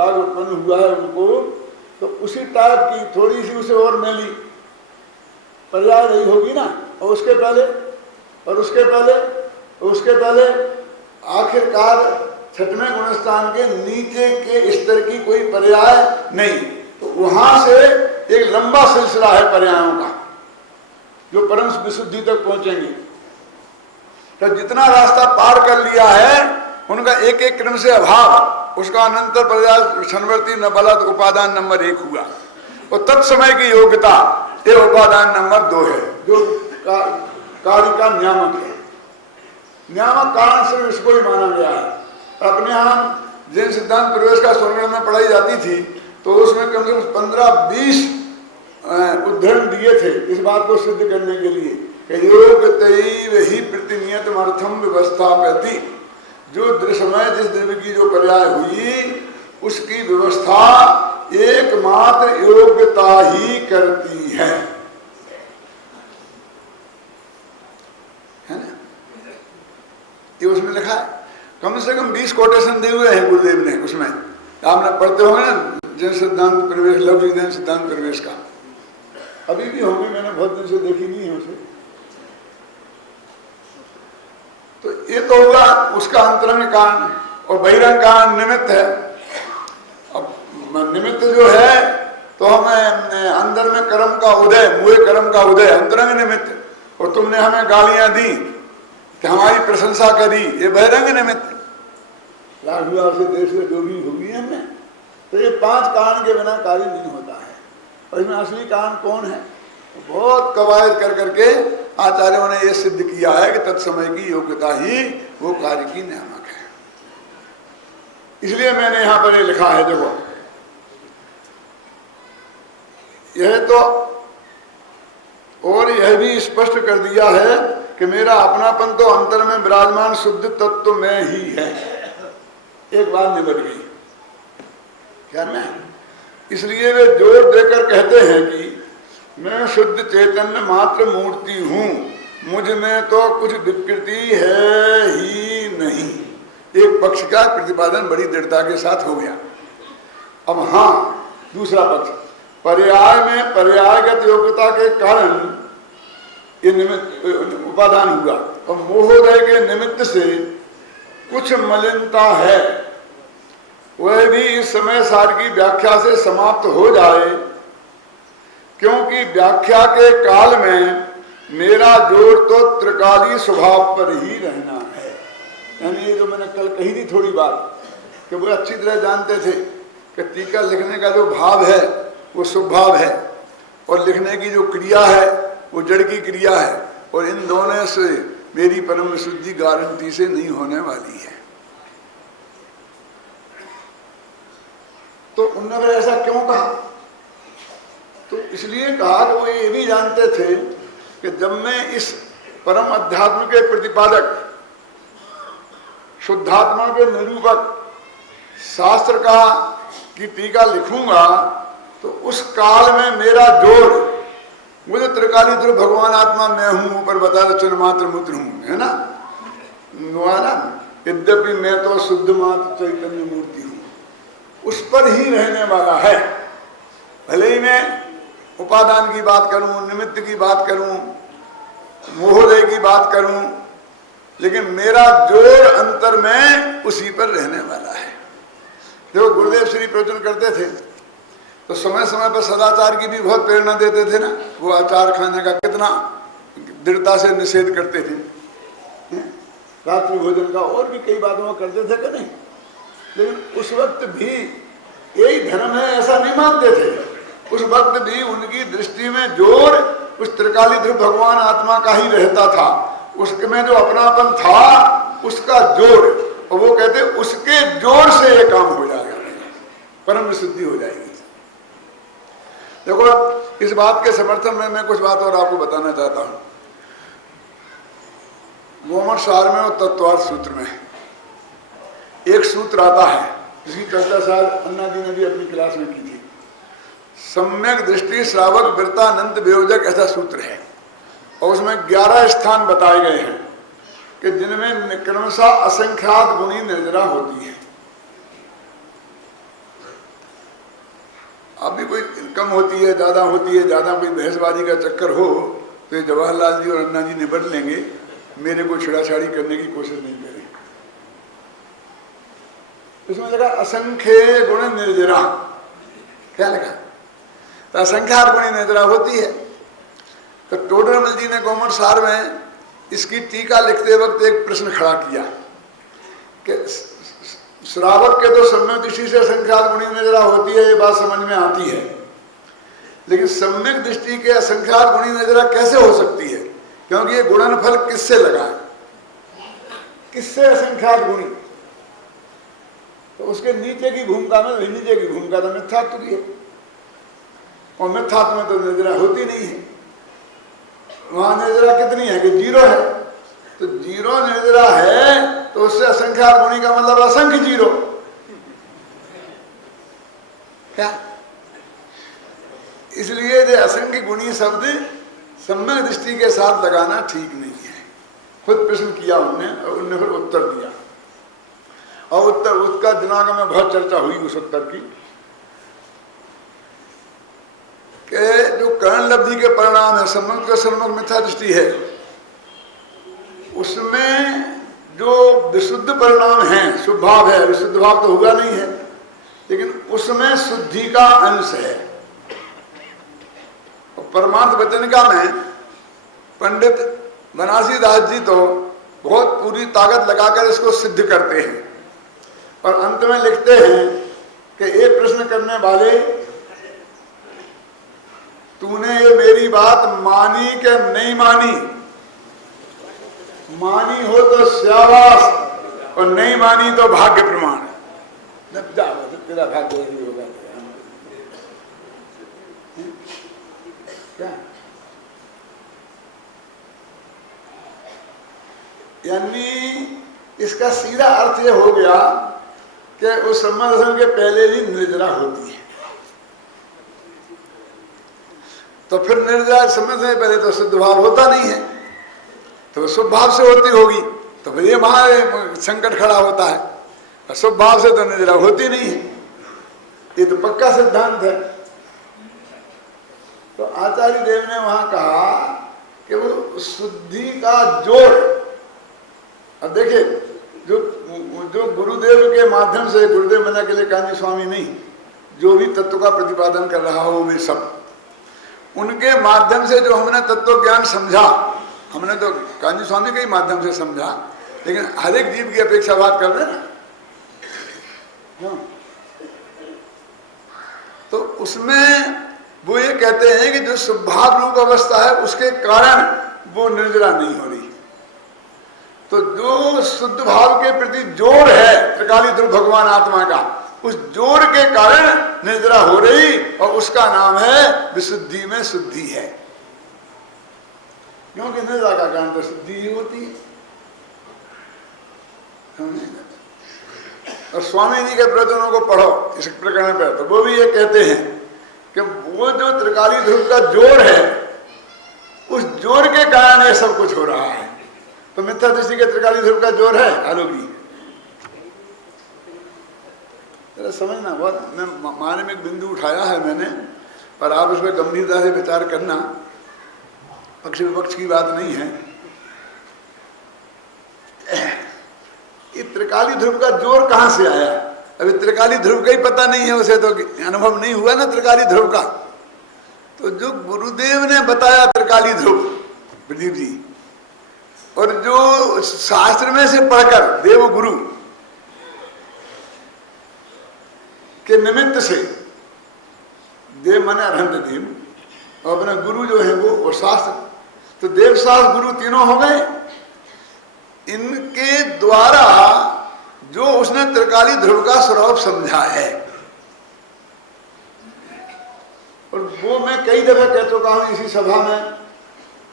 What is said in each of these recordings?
राग उत्पन्न हुआ है उनको, तो उसी टाइप की थोड़ी सी उसे और मैली पर्याय नहीं होगी ना। और उसके पहले और उसके पहले उसके पहले आखिरकार छठवें गुणस्थान के नीचे के स्तर की कोई पर्याय नहीं। तो वहां से एक लंबा सिलसिला है पर्यायों का जो परम विशुद्धि तक पहुंचेंगे। तो जितना रास्ता पार कर लिया है उनका एक एक क्रम से अभाव, उसका अनंतर पर्याय क्षणवर्ती न बलद उपादान नंबर 1 हुआ। और तत्समय की योग्यता ये उपादान नंबर 2 है जो कार्य का नियामक है। नियामक कारण से इसको ही माना गया है। अपने यहाँ जैन सिद्धांत प्रवेश का स्वर्गण में पढ़ाई जाती थी तो उसमें कम से कम 15-20 उद्धरण दिए थे इस बात को सिद्ध करने के लिए कि योग तैव ही प्रतिनियतमर्थम व्यवस्था प्रति, जो दृश्यमय जिस द्रव्य की जो पर्याय हुई उसकी व्यवस्था एकमात्र योग्यता ही करती है ना। ये उसमें लिखा है, कम से कम 20 कोटेशन दिए हुए हैं गुरुदेव ने उसमें। आपने पढ़ते होंगे ना जैन सिद्धांत प्रवेश, लौकिक जैन सिद्धांत प्रवेश का, अभी भी होंगे, मैंने बहुत दिन से देखी नहीं है उसे। तो ये तो होगा उसका अंतरंग कारण, और बहिरंग कारण निमित्त है। अब निमित्त जो है तो हमें अंदर में कर्म का उदय, मुए कर्म का उदय अंतरंग निमित्त, और तुमने हमें गालियां दी कि हमारी प्रशंसा करी, ये बहिरंग निमित्त। राघुआ से देश में जो भी हुई है हमने, तो ये 5 कारण के बिना कार्य नहीं होता है। और इसमें असली कारण कौन है? बहुत कवायद कर करके आचार्यों ने यह सिद्ध किया है कि तत्समय की योग्यता ही वो कार्य की नियामक है। इसलिए मैंने यहां पर ये लिखा है, देखो यह तो, और यह भी स्पष्ट कर दिया है कि मेरा अपनापन तो अंतर में विराजमान शुद्ध तत्व में ही है। एक बात निबट गई क्या मैं? इसलिए वे जोर देकर कहते हैं कि मैं शुद्ध चैतन्य मात्र मूर्ति हूं, मुझ में तो कुछ विकृति है ही नहीं। एक पक्ष का प्रतिपादन बड़ी दृढ़ता के साथ हो गया। अब हाँ, दूसरा पक्ष, पर्याय में पर्यायगत योग्यता के कारण ये निमित्त उपादान हुआ, और मोहोदय के निमित्त से कुछ मलिनता है, वह भी इस समय सार की व्याख्या से समाप्त हो जाए, क्योंकि व्याख्या के काल में मेरा जोर तो त्रिकाली स्वभाव पर ही रहना है। यानी ये जो मैंने कल कही थी थोड़ी बात, कि वो अच्छी तरह जानते थे कि टीका लिखने का जो भाव है वो शुभ भाव है, और लिखने की जो क्रिया है वो जड़ की क्रिया है, और इन दोनों से मेरी परम विशुद्धि गारंटी से नहीं होने वाली है। तो उन्होंने ऐसा क्यों कहा? तो इसलिए कहा कि वो ये भी जानते थे कि जब मैं इस परम अध्यात्म के प्रतिपादक, शुद्धात्मा के निरूपक शास्त्र का की टीका लिखूंगा तो उस काल में मेरा जोर, मुझे त्रिकाली ध्रुव भगवान आत्मा मैं हूं, ऊपर बता रहे मात्र मूत्र हूं, है ना, यद्यपि मैं तो शुद्ध मात्र चैतन्य मूर्ति हूं, उस पर ही रहने वाला है। भले ही मैं उपादान की बात करूं, निमित्त की बात करूं, मोहोदय की बात करूं, लेकिन मेरा जोर अंतर में उसी पर रहने वाला है। देखो गुरुदेव श्री प्रवचन करते थे तो समय समय पर सदाचार की भी बहुत प्रेरणा देते थे ना। वो आचार खाने का कितना दृढ़ता से निषेध करते थे, रात्रि भोजन का, और भी कई बातों करते थे कि नहीं। लेकिन उस वक्त भी यही धर्म है ऐसा नहीं मानते थे। उस वक्त भी उनकी दृष्टि में जोर उस त्रिकाली ध्रुव भगवान आत्मा का ही रहता था, उसमें जो अपनापन था उसका जोर, और वो कहते उसके जोर से ये काम हो जाएगा, परम विशुद्धि हो जाएगी। देखो इस बात के समर्थन में मैं कुछ बात और आपको बताना चाहता हूं। गोमर सार में और तत्वार्थ सूत्र में एक सूत्र आता है जिसकी चर्चा शायद अन्ना जी ने भी अपनी क्लास में की थी। सम्यक दृष्टि श्रावक वृत्तानंत वियोजक ऐसा सूत्र है, और उसमें 11 स्थान बताए गए हैं कि जिनमें क्रमशः असंख्यात गुणी निर्जरा होती है। अब भी कोई कम होती है, ज़्यादा होती है, ज़्यादा कोई बहसबाजी का चक्कर हो तो ये जवाहरलाल जी और अन्ना जी निपट लेंगे, मेरे को छिड़ाछाड़ी करने की कोशिश नहीं करें। इसमें लगा असंख्य गुण निर्जरा, क्या लगा? तो असंख्यात गुणी निर्जरा होती है। तो टोडरमल जी ने कॉमर्स सार में इसकी टीका लिखते वक्त एक प्रश्न खड़ा किया कि श्रावक के तो सम्यक दृष्टि से असंख्यात गुणी निर्जरा होती है, ये बात समझ में आती है, लेकिन सम्यक दृष्टि के असंख्यात गुणी निर्जरा कैसे हो सकती है? क्योंकि ये गुणनफल किससे लगा है, किससे असंख्यात गुणी? तो उसके नीचे की भूमिका में, नीचे की भूमिका तो मिथ्यात्व की है, और मिथ्यात्व में तो निर्जरा होती नहीं है। वहां निर्जरा कितनी है कि जीरो है, तो जीरो निर्जरा है तो उससे असंख्यात गुणी का मतलब असंख्य जीरो, क्या? इसलिए ये असंख्य गुणी शब्द सम्यक दृष्टि के साथ लगाना ठीक नहीं है। खुद प्रश्न किया उनने और उनने फिर उत्तर दिया, और उत्तर उसका दिमाग में बहुत चर्चा हुई उस उत्तर की कि जो कर्ण लब्धि के परिणाम है, सम्यक का सम्यक मिथ्या दृष्टि है, उसमें जो विशुद्ध परिणाम है, शुभ भाव है, विशुद्ध भाव तो हुआ नहीं है, लेकिन उसमें शुद्धि का अंश है। और परमार्थ वचनिका में पंडित बनारसी दास जी तो बहुत पूरी ताकत लगाकर इसको सिद्ध करते हैं, और अंत में लिखते हैं कि एक प्रश्न करने वाले, तूने ये मेरी बात मानी कि नहीं मानी? मानी हो तो शाबाश, और नहीं मानी तो भाग्य प्रमाण। तेरा भाग्य नहीं होगा क्या? यानी इसका सीधा अर्थ ये हो गया कि उस सम्मान के पहले ही निर्जरा होती है, तो फिर निर्जरा समय से पहले तो शुद्ध भाव होता नहीं है, तो शुभ भाव से होती होगी, तो फिर ये वहां संकट खड़ा होता है। और शुभ भाव से तो निर्जरा होती नहीं है, ये तो पक्का सिद्धांत है। तो आचार्य देव ने वहां कहा कि वो शुद्धि का जोड़, अब देखिए जो गुरुदेव के माध्यम से, गुरुदेव मना के लिए कांजी स्वामी नहीं, जो भी तत्व का प्रतिपादन कर रहा हो वे सब, उनके माध्यम से जो हमने तत्व ज्ञान समझा, हमने तो कांजी स्वामी के ही माध्यम से समझा, लेकिन हर एक जीव की अपेक्षा बात कर रहे हैं ना। तो उसमें वो ये कहते हैं कि जो स्वभाव रूप अवस्था है उसके कारण वो निर्जरा नहीं हो रही। तो जो शुद्ध भाव के प्रति जोड़ है त्रिकाली ध्रुव भगवान आत्मा का, उस जोड़ के कारण निर्जरा हो रही, और उसका नाम है विशुद्धि में शुद्धि है। क्योंकि निर्जरा का कारण तो शुद्धि ही होती है। और स्वामी जी के प्रवचनों को पढ़ो इस प्रकरण पर, तो वो भी ये कहते हैं कि वो जो त्रिकाली ध्रुव का जोड़ है, उस जोड़ के कारण ये सब कुछ हो रहा है। तो मिथ्या दृष्टि के त्रिकाली ध्रुव का जोड़ है आलोकी, समझना बहुत, मैं मार्मिक बिंदु उठाया है मैंने, पर आप उसमें गंभीरता से विचार करना, पक्ष विपक्ष की बात नहीं है। ये त्रिकाली ध्रुव का जोर कहां से आया? अभी त्रिकाली ध्रुव का ही पता नहीं है उसे, तो अनुभव नहीं हुआ ना त्रिकाली ध्रुव का। तो जो गुरुदेव ने बताया त्रिकाली ध्रुव प्रदीप जी, और जो शास्त्र में से पढ़कर देव गुरु के निमित्त से, देव माने अरहंत देव, और अपने गुरु जो है वो शास्त्र, तो देव शास्त्र गुरु तीनों हो गए। इनके द्वारा जो उसने त्रिकाली ध्रुव का स्वरूप समझा है, और वो मैं कई दफे कह चुका हूं इसी सभा में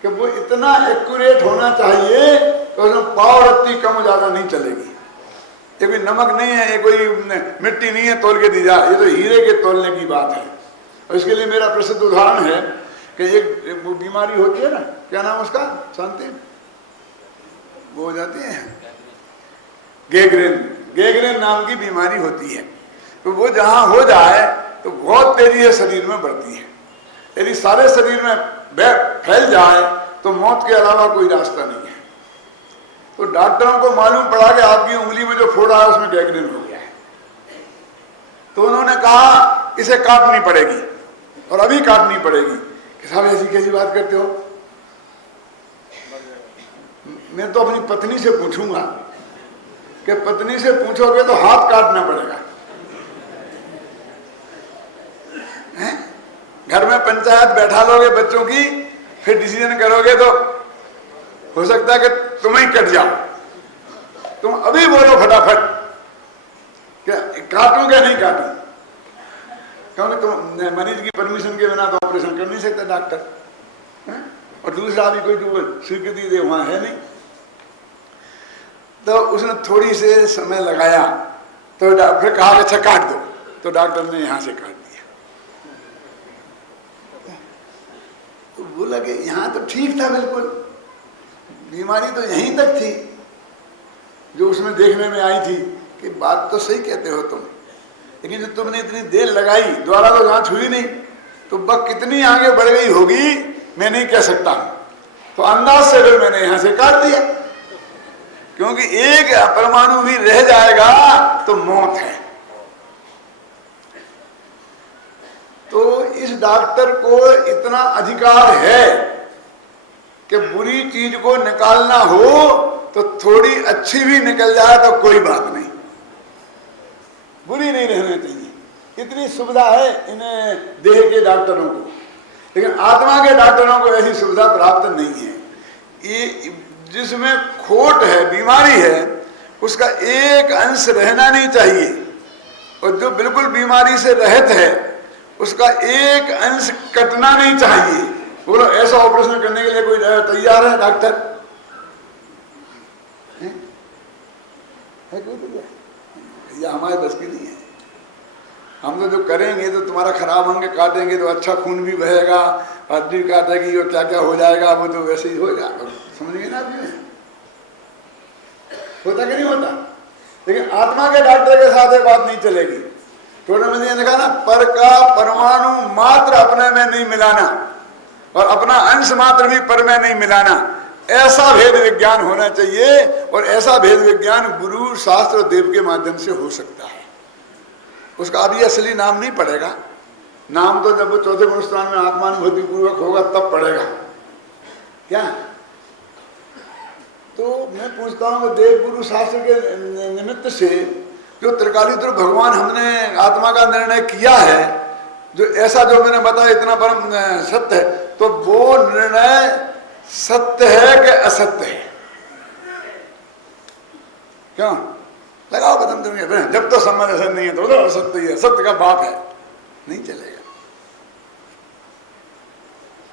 कि वो इतना एक्यूरेट होना चाहिए कि उसमें पाव रत्ती कम ज्यादा नहीं चलेगी। ये कोई नमक नहीं है, ये कोई मिट्टी नहीं है तोल के दी जाए, ये तो हीरे के तोलने की बात है। और इसके लिए मेरा प्रसिद्ध उदाहरण है कि एक वो बीमारी होती है ना, क्या नाम उसका, शांति, वो हो जाती है गैंग्रीन नाम की बीमारी होती है। तो वो जहां हो जाए तो बहुत तेजी से शरीर में बढ़ती है। यदि सारे शरीर में फैल जाए तो मौत के अलावा कोई रास्ता नहीं है। तो डॉक्टरों को मालूम पड़ा कि आपकी उंगली में जो फोड़ा है उसमें गैंग्रीन हो गया है। तो उन्होंने कहा इसे काटनी पड़ेगी और अभी काटनी पड़ेगी। कि साहब ऐसी कैसी बात करते हो? मैं तो अपनी पत्नी से पूछूंगा कि पत्नी से पूछोगे तो हाथ काटना पड़ेगा। हैं? घर में पंचायत बैठा लोगे बच्चों की, फिर डिसीजन करोगे तो हो सकता है कि तुम ही कट जाओ। तुम अभी बोलो फटाफट क्या काटूं क्या नहीं काटूं, क्योंकि तुम मरीज की परमिशन के बिना तो ऑपरेशन कर नहीं सकता डॉक्टर। और दूसरा भी कोई जो स्वीकृति दे वहां है नहीं। तो उसने थोड़ी से समय लगाया तो फिर कहा अच्छा काट दो। तो डॉक्टर ने यहां से काट दिया। तो बोला कि यहां तो ठीक था, बिल्कुल बीमारी तो यहीं तक थी जो उसमें देखने में आई थी। कि बात तो सही कहते हो तुम, लेकिन जो तुमने इतनी देर लगाई द्वारा तो जांच हुई नहीं, तो बक कितनी आगे बढ़ गई होगी मैं नहीं कह सकता। तो अंदाज से फिर मैंने यहां से काट दिया, क्योंकि एक परमाणु भी रह जाएगा तो मौत है। तो इस डॉक्टर को इतना अधिकार है कि बुरी चीज को निकालना हो तो थोड़ी अच्छी भी निकल जाए तो कोई बात नहीं, बुरी नहीं रहना चाहिए। इतनी सुविधा है इन्हें देह के डॉक्टरों को, लेकिन आत्मा के डॉक्टरों को ऐसी सुविधा प्राप्त नहीं है। ये जिसमें खोट है, बीमारी है, उसका एक अंश रहना नहीं चाहिए, और जो बिल्कुल बीमारी से रहित है उसका एक अंश कटना नहीं चाहिए। बोलो ऐसा ऑपरेशन करने के लिए कोई तैयार है डॉक्टर? है कोई तैयार? यह हमारे बस की नहीं है। हम तो जो करेंगे तो तुम्हारा खराब अंग काटेंगे तो अच्छा खून भी बहेगा, हड्डी काटेगी और क्या क्या हो जाएगा, वो तो वैसे ही होगा। समझिए ना, अभी होता कि नहीं होता? लेकिन आत्मा के डॉक्टर के साथ ये बात नहीं चलेगी। थोड़ा मैंने देखा ना, पर का परमाणु मात्र अपने में नहीं मिलाना और अपना अंश मात्र भी पर में नहीं मिलाना, ऐसा भेद विज्ञान होना चाहिए। और ऐसा भेद विज्ञान गुरु शास्त्र और देव के माध्यम से हो सकता है। उसका अभी असली नाम नहीं पड़ेगा, नाम तो जब चौथे गुणस्थान में आत्मानुभूति पूर्वक होगा तब पड़ेगा। क्या तो मैं पूछता हूँ, देव गुरु शास्त्र के निमित्त से जो त्रिकालीतर भगवान हमने आत्मा का निर्णय किया है, जो ऐसा जो मैंने बताया इतना परम सत्य है, तो वो निर्णय सत्य है कि असत्य है? क्यों लगाओ कदम तुम्हें? जब तो सम्मत असत नहीं है तो असत्य ही है, सत्य का बाप है, नहीं चलेगा।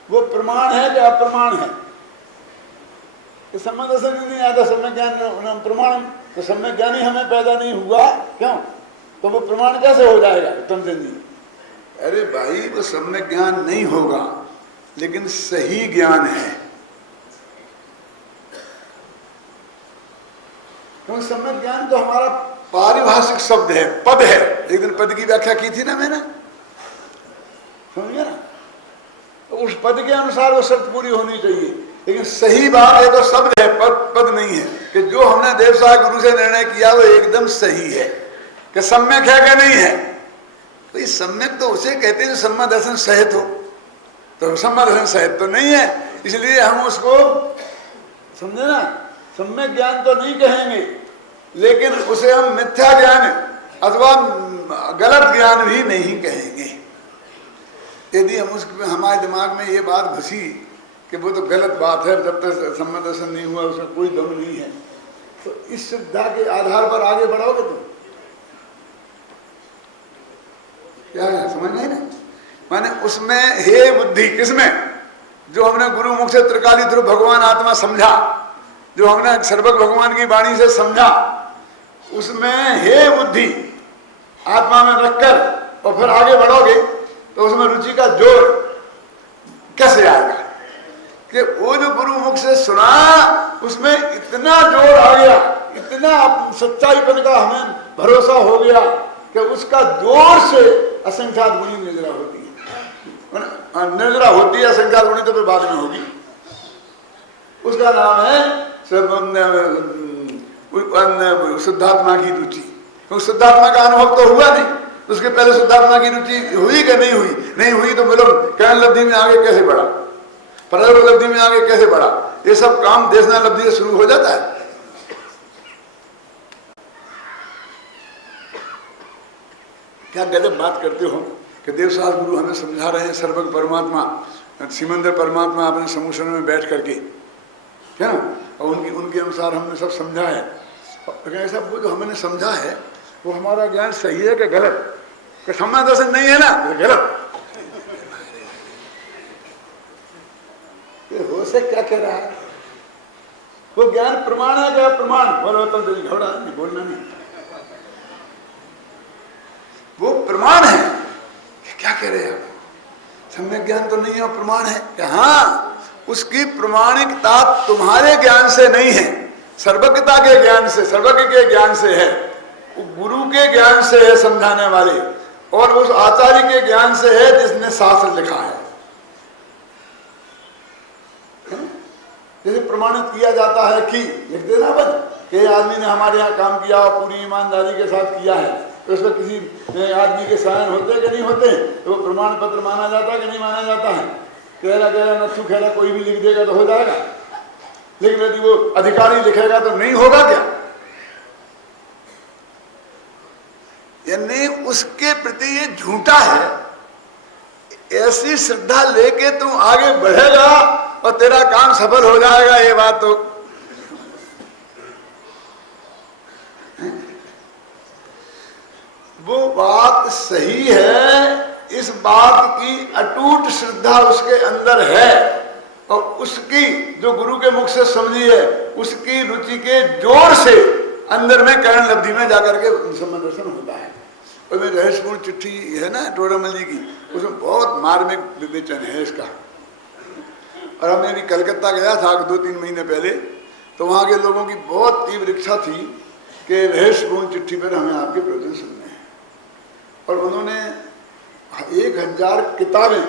वो प्रमाण है कि अप्रमाण है? सम्मत असत नहीं आता सम्यक ज्ञान प्रमाण, तो सम्यक ज्ञान ही हमें पैदा नहीं हुआ, क्यों? तो वो प्रमाण कैसे हो जाएगा तुमसे? नहीं, अरे भाई वो सम्यक ज्ञान नहीं होगा, लेकिन सही ज्ञान है। क्योंकि सम्यक ज्ञान तो हमारा पारिभाषिक शब्द है, पद है। एक दिन पद की व्याख्या की थी ना मैंने, समझिए ना? तो उस पद के अनुसार वो शर्त पूरी होनी चाहिए। लेकिन सही बात है तो शब्द है, पद नहीं है। कि जो हमने देव साहब गुरु से निर्णय किया वो एकदम सही है कि सम्यक है कि नहीं है। तो ये सम्यक तो उसे कहते हैं जो सम्यक दर्शन सहित हो, तो सम्यक दर्शन सहित तो नहीं है, इसलिए हम उसको समझे ना, सम्यक ज्ञान तो नहीं कहेंगे, लेकिन उसे हम मिथ्या ज्ञान अथवा गलत ज्ञान भी नहीं कहेंगे। यदि हम उसके हमारे दिमाग में ये बात घुसी कि वो तो गलत बात है, जब तक सम्यक दर्शन नहीं हुआ उसमें कोई दम नहीं है, तो इस सिद्धा के आधार पर आगे बढ़ोगे तुम? क्या है, समझ नहीं ना? माने उसमें हे बुद्धि, किसमें? जो हमने गुरु मुख से त्रिकाली ध्रुव भगवान आत्मा समझा, जो हमने सर्वज्ञ भगवान की वाणी से समझा, उसमें हे बुद्धि आत्मा में रखकर और फिर आगे बढ़ोगे तो उसमें रुचि का जोर कैसे आएगा? कि वो जो गुरु मुख से सुना उसमें इतना जोर आ गया, इतना सच्चाईपन का हमें भरोसा हो गया कि उसका जोर से असंख्यात गुणी निर्जरा होती है। निर्जरा होती है असंख्यात गुणी तो फिर बाद में होगी। उसका नाम है शुद्धात्मा की रुचि। क्योंकि शुद्धात्मा का अनुभव तो हुआ नहीं, उसके पहले शुद्धात्मा की रुचि हुई कि नहीं हुई? नहीं हुई तो बोलो ज्ञान लब्धि में आगे कैसे बढ़ा, परलोक लब्धि में आगे कैसे बढ़ा? ये सब काम देशना लब्धि से शुरू हो जाता है। क्या गजब बात करते हो कि देवसार गुरु हमें समझा रहे हैं सर्वज्ञ परमात्मा सिमंदर परमात्मा अपने समुद्र में बैठ करके, क्या ना, और उनके अनुसार हमने सब समझा है। ऐसा वो जो हमने समझा है वो हमारा ज्ञान सही है कि गलत? कि सम्मा दर्शन नहीं है ना, तो गलत। हो से क्या कह रहा है? वो ज्ञान प्रमाण है क्या? प्रमाण बोलो तो घबरा नहीं, बोलना नहीं। वो प्रमाण है। क्या कह रहे हैं? सम्यक ज्ञान तो नहीं है, वो प्रमाण है कि हाँ उसकी प्रमाणिकता तुम्हारे ज्ञान से नहीं है, सर्वज्ञता के ज्ञान से, सर्वज्ञ के ज्ञान से है, वो गुरु के ज्ञान से है समझाने वाले, और उस आचार्य के ज्ञान से है जिसने शास्त्र लिखा है। जैसे प्रमाणित किया जाता है कि लिख देना बन कि आदमी ने हमारे यहाँ काम किया और पूरी ईमानदारी के साथ किया है, तो उसमें किसी आदमी के साइन होते कि नहीं होते? तो वो प्रमाण पत्र माना जाता है कि नहीं माना जाता है? कहला कहला नथु खेला कोई भी लिख देगा तो हो जाएगा, लेकिन यदि वो अधिकारी लिखेगा तो नहीं होगा क्या? यानी उसके प्रति ये झूठा है। ऐसी श्रद्धा लेके तू आगे बढ़ेगा और तेरा काम सफल हो जाएगा, ये बात तो वो बात सही है। इस बात की अटूट श्रद्धा उसके अंदर है, और उसकी जो गुरु के मुख से समझी है उसकी रुचि के जोर से अंदर में करण लब्धि में जाकर के समदर्शन होता है। और में रहस्यपूर्ण चिट्ठी है ना टोडामल जी की, उसमें बहुत मार्मिक विवेचन है इसका। और हमें भी कलकत्ता गया था 2-3 महीने पहले, तो वहाँ के लोगों की बहुत तीव्र इच्छा थी कि रहस्यपूर्ण चिट्ठी पर हमें आपके प्रवचन सुनने हैं, और उन्होंने 1000 किताबें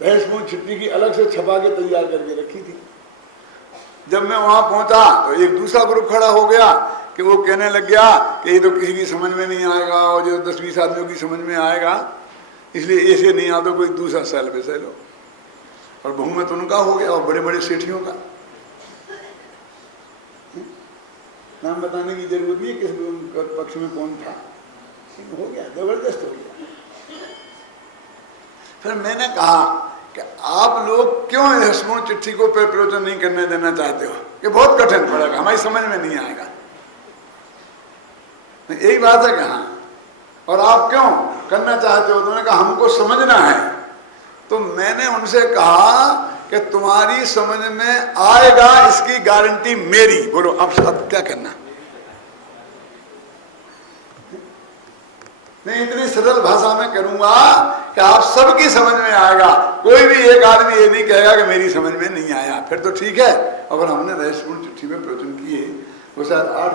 रहस्यपूर्ण चिट्ठी की अलग से छपा के तैयार करके रखी थी। जब मैं वहां पहुंचा तो एक दूसरा ग्रुप खड़ा हो गया कि वो कहने लग गया कि ये तो किसी की समझ में नहीं आएगा, और जो 10-20 आदमियों की समझ में आएगा, इसलिए ऐसे नहीं आता, कोई दूसरा सेल पे से लो। और बहुमत उनका हो गया, और बड़े बड़े सेठियों का। नाम बताने की जरूरत नहीं किस पक्ष में कौन था, हो गया, जबरदस्त हो गया। फिर मैंने कहा कि आप लोग क्यों रहस्यपूर्ण चिट्ठी को प्रवचन नहीं करने देना चाहते हो? कि बहुत कठिन पड़ेगा, हमारी समझ में नहीं आएगा। यही बात है कहाँ, और आप क्यों करना चाहते हो? तो उन्होंने कहा हमको समझना है। तो मैंने उनसे कहा कि तुम्हारी समझ में आएगा इसकी गारंटी मेरी। बोलो अब क्या करना? मैं इतनी सरल भाषा में करूंगा कि आप सबकी समझ में आएगा, कोई भी एक आदमी ये नहीं कहेगा कि मेरी समझ में नहीं आया, फिर तो ठीक है। और हमने रहस्यपूर्ण चिट्ठी में प्रवचन किए, वो शायद 8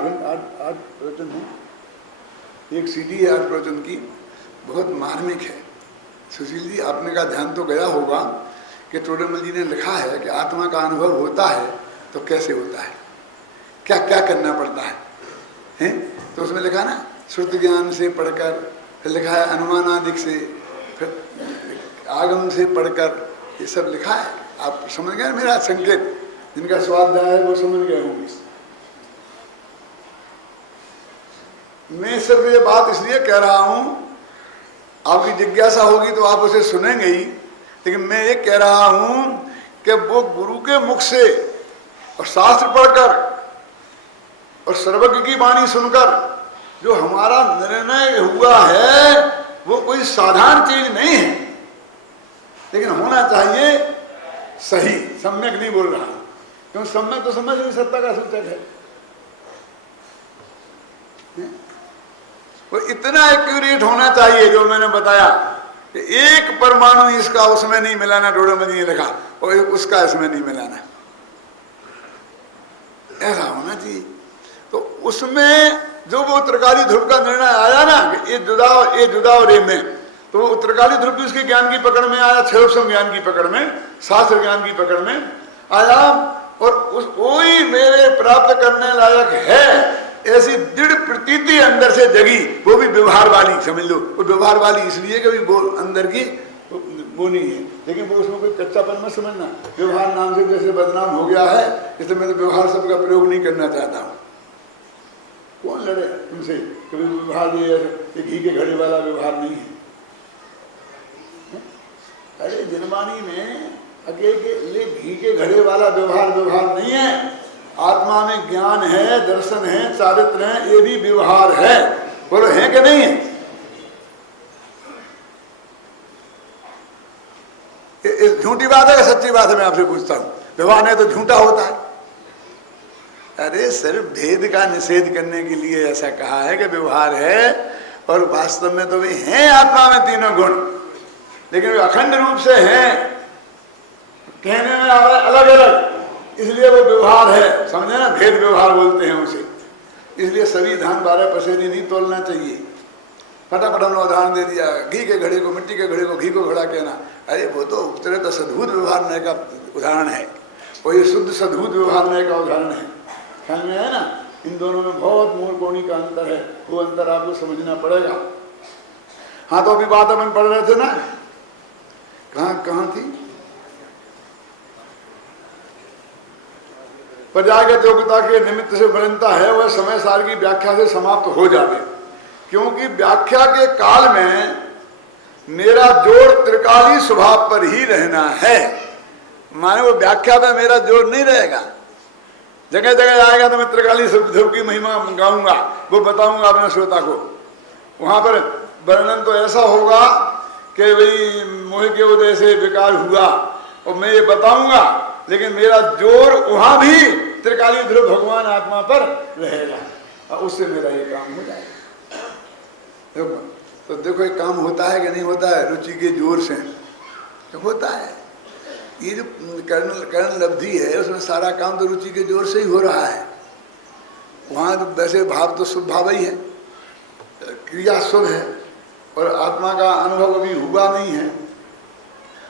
प्रवचन है, एक सीडी है 8 प्रवचन की, बहुत मार्मिक है। सुशील जी आपने का ध्यान तो गया होगा कि टोडामल जी ने लिखा है कि आत्मा का अनुभव होता है तो कैसे होता है, क्या क्या करना पड़ता है? तो उसमें लिखा ना श्रुति ज्ञान से पढ़कर, फिर लिखा है अनुमानादिक से, फिर आगम से पढ़कर, ये सब लिखा है। आप समझ गए मेरा संकेत? जिनका स्वाध्याय है वो समझ गए होंगे। मैं सिर्फ ये बात इसलिए कह रहा हूं, आपकी जिज्ञासा होगी तो आप उसे सुनेंगे ही, लेकिन मैं ये कह रहा हूं कि वो गुरु के मुख से और शास्त्र पढ़कर और सर्वज्ञ की वाणी सुनकर जो हमारा निर्णय हुआ है वो कोई साधारण चीज नहीं है, लेकिन होना चाहिए सही। सम्यक नहीं बोल रहा, क्योंकि सम्यक तो समझ नहीं सत्ता का सूचक है। वो इतना एक्यूरेट होना चाहिए जो मैंने बताया कि एक परमाणु इसका उसमें नहीं मिलाना, टोडामल जी ने लिखा, और उसका इसमें नहीं मिलाना, ऐसा होना चाहिए। तो उसमें जो वो उत्तरकाली ध्रुव का निर्णय आया ना कि ये जुदा और ये में, तो वो उत्तरकाली ध्रुव भी उसके ज्ञान की पकड़ में आया, क्षयोपम ज्ञान की पकड़ में, शास्त्र ज्ञान की पकड़ में आया, और उस वही मेरे प्राप्त करने लायक है ऐसी दृढ़ प्रतीति अंदर से जगी, वो भी व्यवहार वाली समझ लो। वो व्यवहार वाली इसलिए कि वो अंदर की वो नहीं है, लेकिन वो उसमें कोई कच्चापन मत समझना। व्यवहार नाम से जैसे बदनाम हो गया है, इसलिए मैं तो व्यवहार शब्द का प्रयोग नहीं करना चाहता हूँ। कौन लड़े तुमसे कभी व्यवहार ये घी के घड़े वाला व्यवहार नहीं है। अरे जनवाणी में अकेले घी के घड़े वाला व्यवहार नहीं है। आत्मा में ज्ञान है, दर्शन है, चारित्र है, ये भी व्यवहार है। बोलो है कि नहीं है? झूठी बात है कि सच्ची बात है? मैं आपसे पूछता हूं। व्यवहार है तो झूठा होता है। अरे सिर्फ भेद का निषेध करने के लिए ऐसा कहा है कि व्यवहार है, और वास्तव में तो वे हैं आत्मा में तीनों गुण, लेकिन वे अखंड रूप से हैं, कहने में आ रहा है अलग अलग, इसलिए वो व्यवहार है। समझे ना, भेद व्यवहार बोलते हैं उसे। इसलिए सभी धान 12 पसेरी नहीं तोलना चाहिए। फटाफट हमने उदाहरण दे दिया, घी के घड़े को मिट्टी के घड़े को घी को घड़ा कहना। अरे वो तो उतरे तो सद्भुत व्यवहार नए का उदाहरण है, वही शुद्ध सद्भुत व्यवहार नए का उदाहरण है। ख्याल में है ना? इन दोनों में बहुत मूल कोणी का अंतर है, वो अंतर आपको समझना पड़ेगा। हाँ, तो अभी बात अपन पढ़ रहे थे ना, कहाँ थी? प्रजागत योग्यता के निमित्त से बनता है वह समय सार की व्याख्या से समाप्त हो जावे, क्योंकि व्याख्या के काल में मेरा जोर त्रिकाली स्वभाव पर ही रहना है। माने वो व्याख्या में मेरा जोर नहीं रहेगा। जगह जगह आएगा तो मैं त्रिकाली ध्रुव की महिमा गाऊंगा, वो बताऊंगा अपने श्रोता को। वहां पर वर्णन तो ऐसा होगा कि भाई मोह के उदय से विकार हुआ, और मैं ये बताऊंगा, लेकिन मेरा जोर वहां भी त्रिकाली ध्रुव भगवान आत्मा पर रहेगा, और उससे मेरा ये काम हो जाएगा। देखो तो देखो, एक काम होता है कि नहीं होता है? रुचि के जोर से तो होता है। ये जो कर्ण लब्धि है, उसमें सारा काम तो रुचि के जोर से ही हो रहा है। वहां तो वैसे भाव तो शुभ भाव ही है, क्रिया शुभ है, और आत्मा का अनुभव अभी हुआ नहीं है,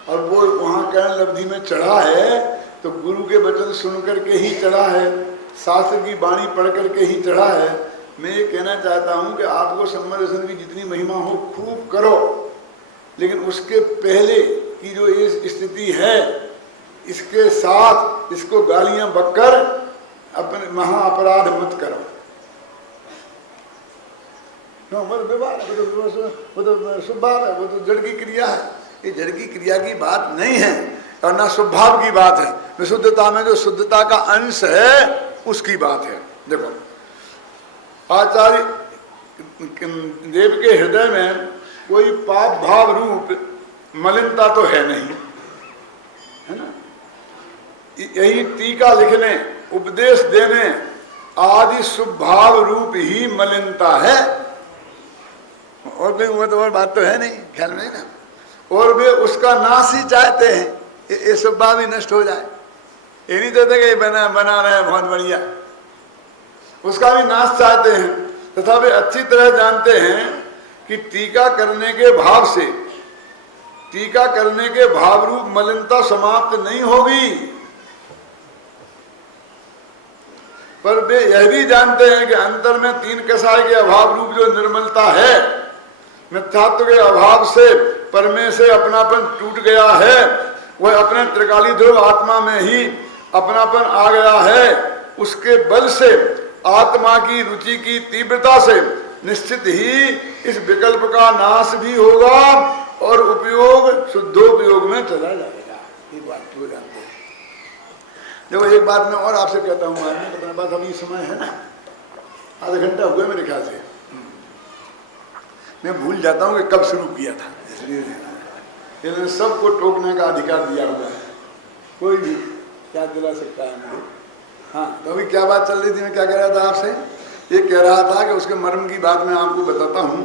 और वो वहां कर्ण लब्धि में चढ़ा है तो गुरु के वचन सुन करके ही चढ़ा है, शास्त्र की वाणी पढ़ करके ही चढ़ा है। मैं ये कहना चाहता हूं कि आपको सम्मत दर्शन की जितनी महिमा हो खूब करो, लेकिन उसके पहले की जो ये स्थिति है, इसके साथ इसको गालियां बककर अपने महा अपराध मत करो। वो तो स्वभाव है, वो तो जड़ की क्रिया है। ये जड़ की क्रिया की बात नहीं है, और ना स्वभाव की बात है। विशुद्धता में जो शुद्धता का अंश है उसकी बात है। देखो, आचार्य देव के हृदय में कोई पाप भाव रूप मलिनता तो है नहीं, है ना? यही टीका लिखने, उपदेश देने आदि शुभ भाव रूप ही मलिनता है, और भी वो तो और बात तो है नहीं, ख्याल में ना। और वे उसका नाश ही चाहते हैं, ये सब भाव ही नष्ट हो जाए। ये नहीं चाहते कि बना रहे हैं बहुत बढ़िया, उसका भी नाश चाहते हैं। तथा वे अच्छी तरह जानते हैं कि टीका करने के भाव से, टीका करने के भाव रूप मलिनता समाप्त नहीं होगी, पर वे यह भी जानते हैं कि अंतर में 3 कसाय के अभाव रूप जो निर्मलता है, मिथ्यात्व के अभाव से परमे से अपनापन टूट गया है, वह अपने त्रिकाली ध्रुव आत्मा में ही अपनापन आ गया है। उसके बल से, आत्मा की रुचि की तीव्रता से निश्चित ही इस विकल्प का नाश भी होगा और उपयोग शुद्धोपयोग में चला जाएगा। ये बात तो जानते हैं। देखो, एक बात मैं और आपसे कहता हूँ, अपने पास अभी समय है ना, आधा घंटा हुआ मेरे ख्याल से। मैं भूल जाता हूँ कि कब शुरू किया था, इसलिए सबको टोकने का अधिकार दिया हुआ है, कोई भी क्या दिला सकता है मुझे। हाँ, तो अभी क्या बात चल रही थी, मैं क्या कह रहा था आपसे? ये कह रहा था कि उसके मर्म की बात मैं आपको बताता हूँ।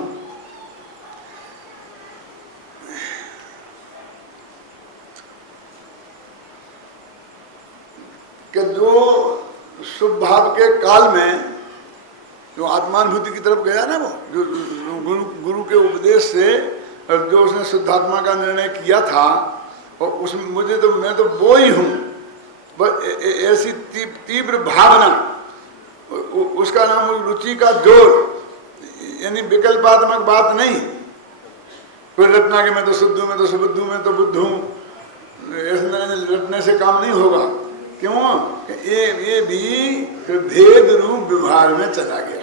कि जो शुभ भाव के काल में जो आत्मानुभूति की तरफ गया ना, वो जो गुरु के उपदेश से जो उसने शुद्धात्मा का निर्णय किया था, और उसमें मुझे तो, मैं तो वो ही हूँ, ऐसी तीव्र भावना, उसका नाम रुचि का जोर, यानी विकल्पात्मक बात नहीं, कोई रटना के मैं तो शुद्ध हूँ, मैं तो सुबुद्ध हूँ, मैं तो बुद्ध हूँ, रटने से काम नहीं होगा। क्यों? ये भी भेद रूप व्यवहार में चला गया।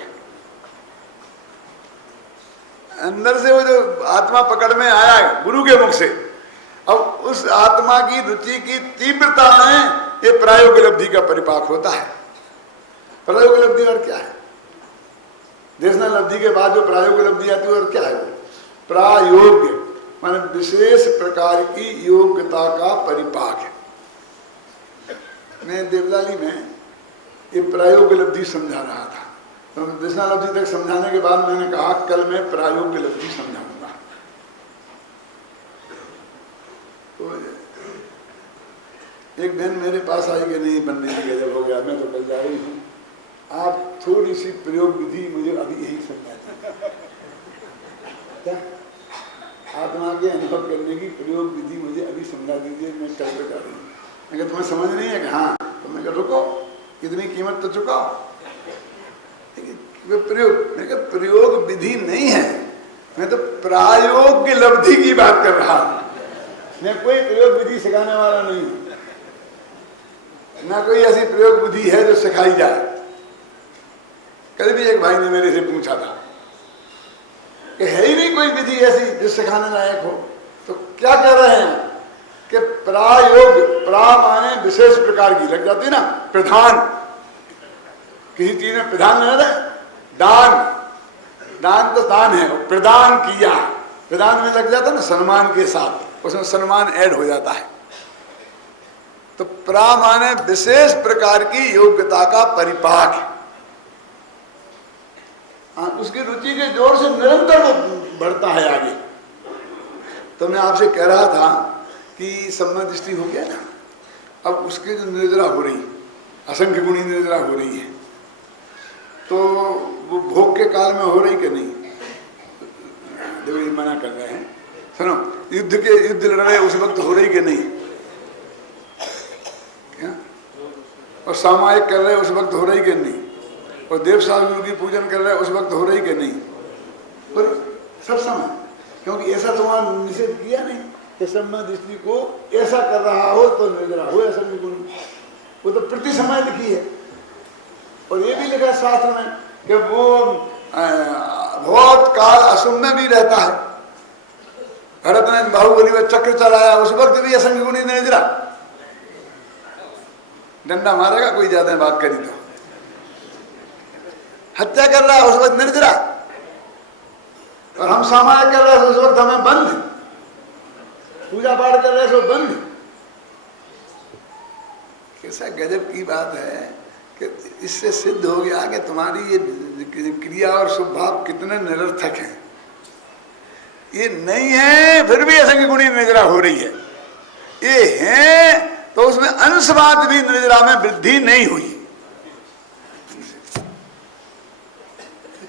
अंदर से वो जो आत्मा पकड़ में आया है गुरु के मुख से, अब उस आत्मा की रुचि की तीव्रता में ये प्रायोगिक का परिपाक होता है। प्रायोगिक और क्या है? देशनल लब्धि के बाद जो प्रायोगिक लब्धि आती है, और क्या है? प्रायोग्य माने विशेष प्रकार की योग्यता का परिपाक है। मैं देवलाली में ये प्रायोगिक लब्धि समझा रहा था, तो देशनल लब्धि तक समझाने के बाद मैंने कहा कल मैं प्रायोगिक लब्धि समझाऊंगा। तो एक बहन मेरे पास आई कि नहीं बनने की गजब हो गया, मैं तो कल जा रही हूँ, आप थोड़ी सी प्रयोग विधि मुझे अभी यही समझा दीजिए। क्या आत्मा के अनुभव करने की प्रयोग विधि मुझे अभी समझा दीजिए, मैं कल पे जा रही हूँ। मैं कहा तुम्हें समझ नहीं है कि हाँ, तो मैं कहा रुको, इतनी कीमत तो चुकाओ। प्रयोग, मैं कहा प्रयोग विधि नहीं है, मैं तो प्रायोगिक लब्धि की बात कर रहा हूँ। मैं कोई प्रयोग विधि सिखाने वाला नहीं हूँ, ना कोई ऐसी प्रयोग विधि है जो सिखाई जाए। कल भी एक भाई ने मेरे से पूछा था कि है ही नहीं कोई विधि ऐसी जो सिखाने लायक हो, तो क्या कह रहे हैं कि प्रायोग, प्रा माने विशेष प्रकार की, लग जाती ना प्रधान, किसी चीज में प्रधान है ना, दान, दान तो दान है, प्रदान किया, प्रदान में लग जाता ना सम्मान के साथ, उसमें सम्मान ऐड हो जाता है। तो प्रा माने विशेष प्रकार की योग्यता का परिपाक है। उसकी रुचि के जोर से निरंतर वो बढ़ता है आगे। तो मैं आपसे कह रहा था कि सम्मा दृष्टि हो गया ना, अब उसकी जो निर्जरा हो रही, असंख्य गुणी निर्जरा हो रही है, तो वो भोग के काल में हो रही कि नहीं? देखो ये मना कर रहे हैं, सुनो, युद्ध लड़ रहे उस वक्त हो रही कि नहीं? क्या? और सामायिक कर रहे उस वक्त हो रही कि नहीं? और देव साधु की पूजन कर रहे उस वक्त हो रही कि नहीं? पर सब समय, क्योंकि ऐसा तो वहां निषेध किया नहीं कि सम्मा दृष्टि को ऐसा कर रहा हो तो निर्जरा हो, ऐसा नहीं गुण, वो तो प्रति समय लिखी है। और ये भी लिखा शास्त्र में कि वो बहुत काल असुम में भी रहता है। भरत ने बाहुबली में चक्र चलाया, उस वक्त भी असंख्य गुणी निर्जरा। डंडा मारेगा कोई ज्यादा बात करी तो, हत्या कर रहा है उस वक्त निर्जरा, और हम सामान्य कर रहे हैं उस वक्त हमें बंद, पूजा पाठ कर रहे हैं बंद। कैसा गजब की बात है कि इससे सिद्ध हो गया कि तुम्हारी ये क्रिया और स्वभाव कितने निरर्थक हैं। ये नहीं है फिर भी असंख्य गुणी निर्जरा हो रही है, ये है तो उसमें अंशवाद भी निर्जरा में वृद्धि नहीं हुई।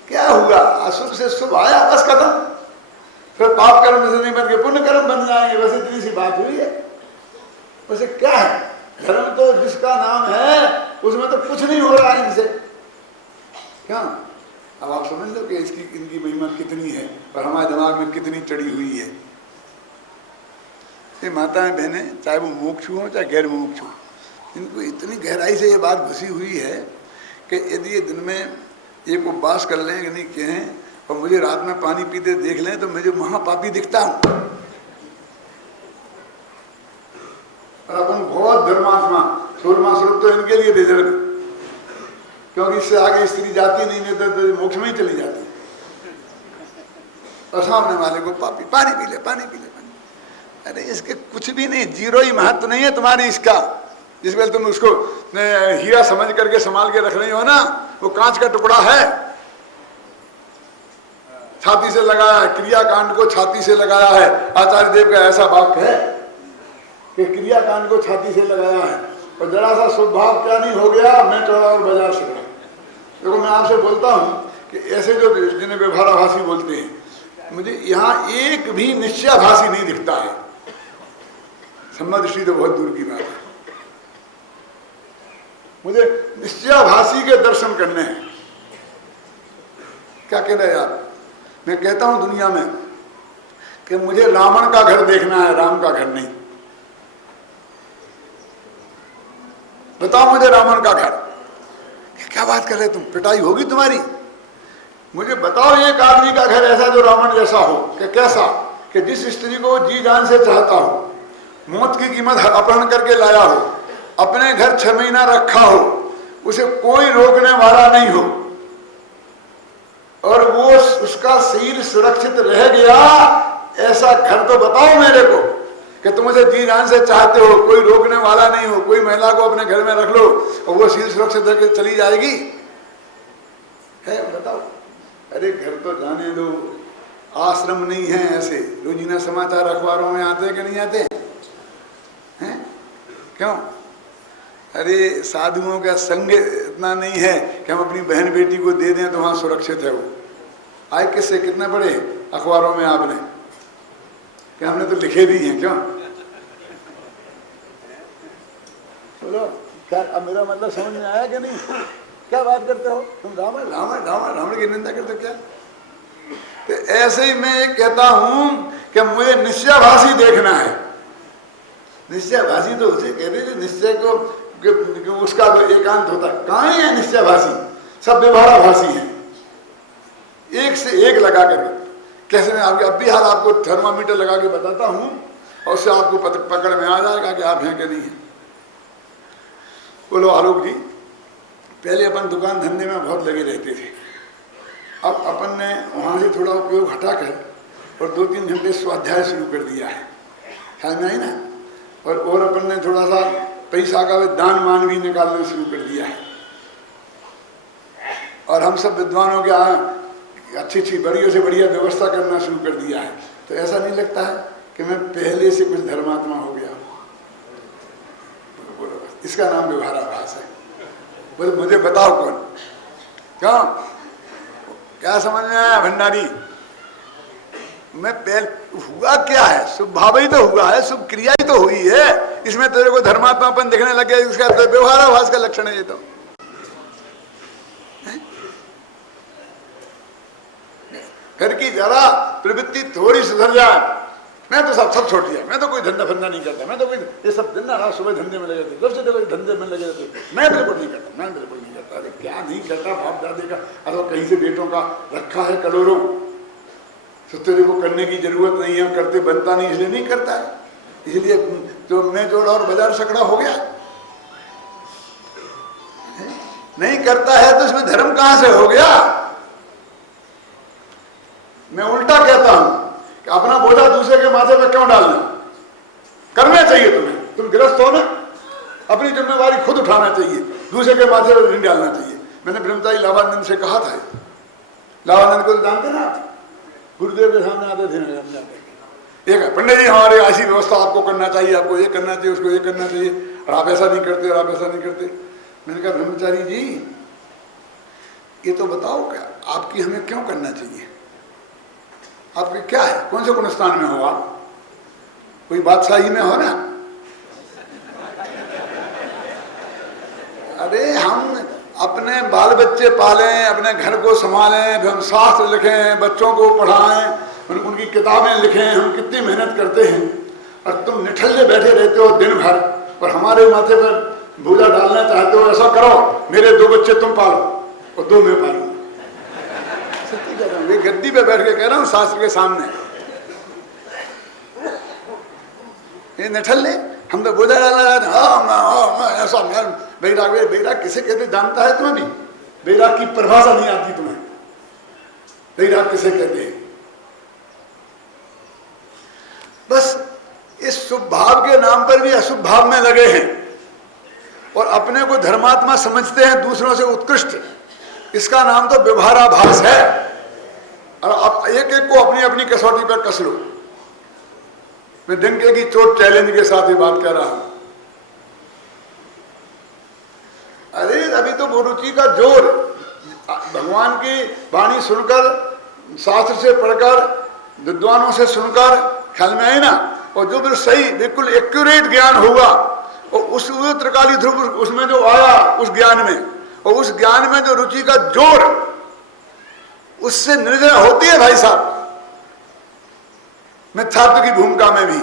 क्या हुआ? अशुभ से शुभ आया, बस खत्म। फिर पाप कर्म से नहीं बन के पुण्य कर्म बन जाएंगे, बस इतनी सी बात हुई है। वैसे क्या है? धर्म तो जिसका नाम है उसमें तो कुछ नहीं हो रहा है इनसे। क्या अब आप समझ लो कि इसकी इनकी महिमा कितनी है और हमारे दिमाग में कितनी चढ़ी हुई है। ये माताएं बहनें, चाहे वो मोक्षु हो चाहे गैर मोक्षु, इनको इतनी गहराई से ये बात घुसी हुई है कि यदि ये दिन में एक उपवास कर लें कि नहीं कहें और मुझे रात में पानी पीते देख लें तो मुझे महापापी दिखता हूं। और अपन बहुत धर्मात्मा सूरमा स्वरूप तो इनके लिए रिजर्व, क्योंकि इससे आगे स्त्री जाती नहीं तो मोक्ष में ही चली जाती। और सामने वाले को पापी, पानी पी ले, पानी पी ले, पानी। अरे इसके कुछ भी नहीं, जीरो ही महत्व नहीं है तुम्हारी इसका। जिस वेल तुम उसको हीरा समझ करके संभाल के रख रही हो ना, वो कांच का टुकड़ा है, छाती से लगाया है, क्रिया कांड को छाती से लगाया है। आचार्य देव का ऐसा वाक्य है कि क्रिया कांड को छाती से लगाया है और जरा सा स्वभाव क्या नहीं हो गया, मैं चौड़ा और बाजार से। देखो मैं आपसे बोलता हूं कि ऐसे जो जिन्हें व्यवहाराभासी बोलते हैं, मुझे यहाँ एक भी निश्चयाभासी नहीं दिखता है। सम्मा दृष्टि तो बहुत दूर की बात है, मुझे निश्चयाभासी के दर्शन करने हैं। क्या कह रहे हैं आप? मैं कहता हूं दुनिया में कि मुझे रावण का घर देखना है, राम का घर नहीं। बताओ मुझे रावण का घर। क्या बात कर रहे तुम, पिटाई होगी तुम्हारी। मुझे बताओ एक आदमी का घर ऐसा जो रावण जैसा हो। कि कैसा? कि जिस स्त्री को जी जान से चाहता हो, मौत की कीमत अपहरण करके लाया हो, अपने घर 6 महीना रखा हो, उसे कोई रोकने वाला नहीं हो, और वो उसका शरीर सुरक्षित रह गया, ऐसा घर तो बताओ मेरे को। कि तुम उसे जी जान से चाहते हो, कोई रोकने वाला नहीं हो, कोई महिला को अपने घर में रख लो और वो शरीर सुरक्षित रह के चली जाएगी, है? बताओ। अरे घर तो जाने दो, आश्रम नहीं है ऐसे। रोजीना समाचार अखबारों में आते हैं कि नहीं आते हैं? क्यों? अरे साधुओं का संग इतना नहीं है कि हम अपनी बहन बेटी को दे दें तो वहां सुरक्षित है वो। आए किससे, कितने पढ़े अखबारों में आपने? कि हमने तो लिखे भी हैं। क्यों? बोलो, क्या अब मेरा मतलब समझ में आया कि नहीं? क्या बात करते हो तुम? रावण रावण रावण रावण की निंदा करते क्या? तो ऐसे ही मैं एक कहता हूं कि मुझे निश्चयाभासी देखना है। निश्चयाभासी तो उसे कहते हैं निश्चय को उसका तो एकांत होता है। कहाँ है निश्चयाभासी? सब व्यवहाराभासी हैं, एक से एक लगा करके। कैसे? मैं आपके अब भी हाल आपको थर्मामीटर लगा के बताता हूं और उससे आपको पकड़ में आ जाएगा कि आप हैं कि नहीं है। बोलो आलोक जी, पहले अपन दुकान धंधे में बहुत लगे रहते थे। अब अपन ने वहां से थोड़ा उपयोग हटाकर और 2-3 घंटे स्वाध्याय शुरू कर दिया है, ख्याल में आई ना? और अपन ने थोड़ा सा पैसा का दान मान भी निकालना शुरू कर दिया है। और हम सब विद्वानों के अच्छी बढ़िया से बढ़िया व्यवस्था करना शुरू कर दिया है। तो ऐसा नहीं लगता है कि मैं पहले से कुछ धर्मात्मा हो गया? बोलो, इसका नाम व्यवहाराभास है। बोले मुझे बताओ कौन? क्यों? क्या समझ में आया भंडारी? मैं पहले हुआ क्या है? शुभ भाव ही तो हुआ है, शुभ क्रिया ही तो हुई है। इसमें तेरे को धर्मात्मापन दिखने लग गया, इसका व्यवहाराभास का लक्षण है ये तो। घर की जरा प्रवृत्ति थोड़ी सुधर जाए, मैं तो सब छोड़ दिया। मैं तो कोई धंधा फंधा नहीं करता, मैं तो कोई ये सब दिन रात सुबह धंधे में लगे थे, जब से देखो धंधे में लगे थे। मैं बिल्कुल नहीं करता, मैं बिल्कुल नहीं करता। अरे क्या नहीं करता? बाप दादे का अथवा कहीं से बेटों का रखा है करोड़ों, तो तेरे को करने की जरूरत नहीं है, करते बनता नहीं इसलिए नहीं करता है। इसलिए तो मैं जोड़ा और बाजार सकड़ा हो गया। नहीं करता है तो इसमें धर्म कहां से हो गया? मैं उल्टा कहता हूं कि अपना बोझा दूसरे के माथे पे क्यों डालना? करना चाहिए तुम्हें, तुम गृहस्थ हो ना, अपनी जिम्मेवारी खुद उठाना चाहिए, दूसरे के माथे पे नहीं डालना चाहिए। मैंने ब्रह्मचारी लावानंद से कहा था, लावानंद को तो जानते ना, गुरुदेव के सामने आते थे, एक पंडित जी हमारे ऐसी व्यवस्था आपको करना चाहिए, आपको ये करना चाहिए, उसको ये करना चाहिए, और आप ऐसा नहीं करते और आप ऐसा नहीं करते। मैंने कहा ब्रह्मचारी जी ये तो बताओ क्या आपकी हमें क्यों करना चाहिए? आपके क्या है? कौन से गुणस्थान में हो आप? कोई बादशाही में हो ना? अरे हम अपने बाल बच्चे पालें, अपने घर को संभालें, हम शास्त्र लिखें, बच्चों को पढ़ाएं, उनकी किताबें लिखें, हम कितनी मेहनत करते हैं, और तुम निठल्ले बैठे रहते हो दिन भर और हमारे माथे पर बोझा डालना चाहते हो। ऐसा करो, मेरे 2 बच्चे तुम पालो और 2 मैं पालूंगा। सच्ची कह रहा हूं, ये गद्दी पे बैठ के कह रहा हूं शास्त्र के सामने। ये निठल्ले हम तो बोझा डालना चाहते हैं, ऐसा बैराग। बैराग किसे कहते जानता है तुम्हें भी? बैराग की परिभाषा नहीं आती तुम्हें? बैराग किसे कहते हैं? बस इस शुभ भाव के नाम पर भी अशुभ भाव में लगे हैं और अपने को धर्मात्मा समझते हैं, दूसरों से उत्कृष्ट। इसका नाम तो व्यवहाराभास है। और अब एक एक को अपनी अपनी कसौटी पर कस लो। मैं डंके की चोट चैलेंज के साथ ही बात कर रहा हूं। अरे अभी तो रुचि का जोर भगवान की वाणी सुनकर, शास्त्र से पढ़कर, विद्वानों से सुनकर ख्याल में आए ना, और जो भी सही बिल्कुल एक्यूरेट ज्ञान होगा, और उस त्रिकाली ध्रुव उसमें जो आया उस ज्ञान में, और उस ज्ञान में जो रुचि का जोर, उससे निर्जय होती है भाई साहब मिथ्यात्व की भूमिका में भी,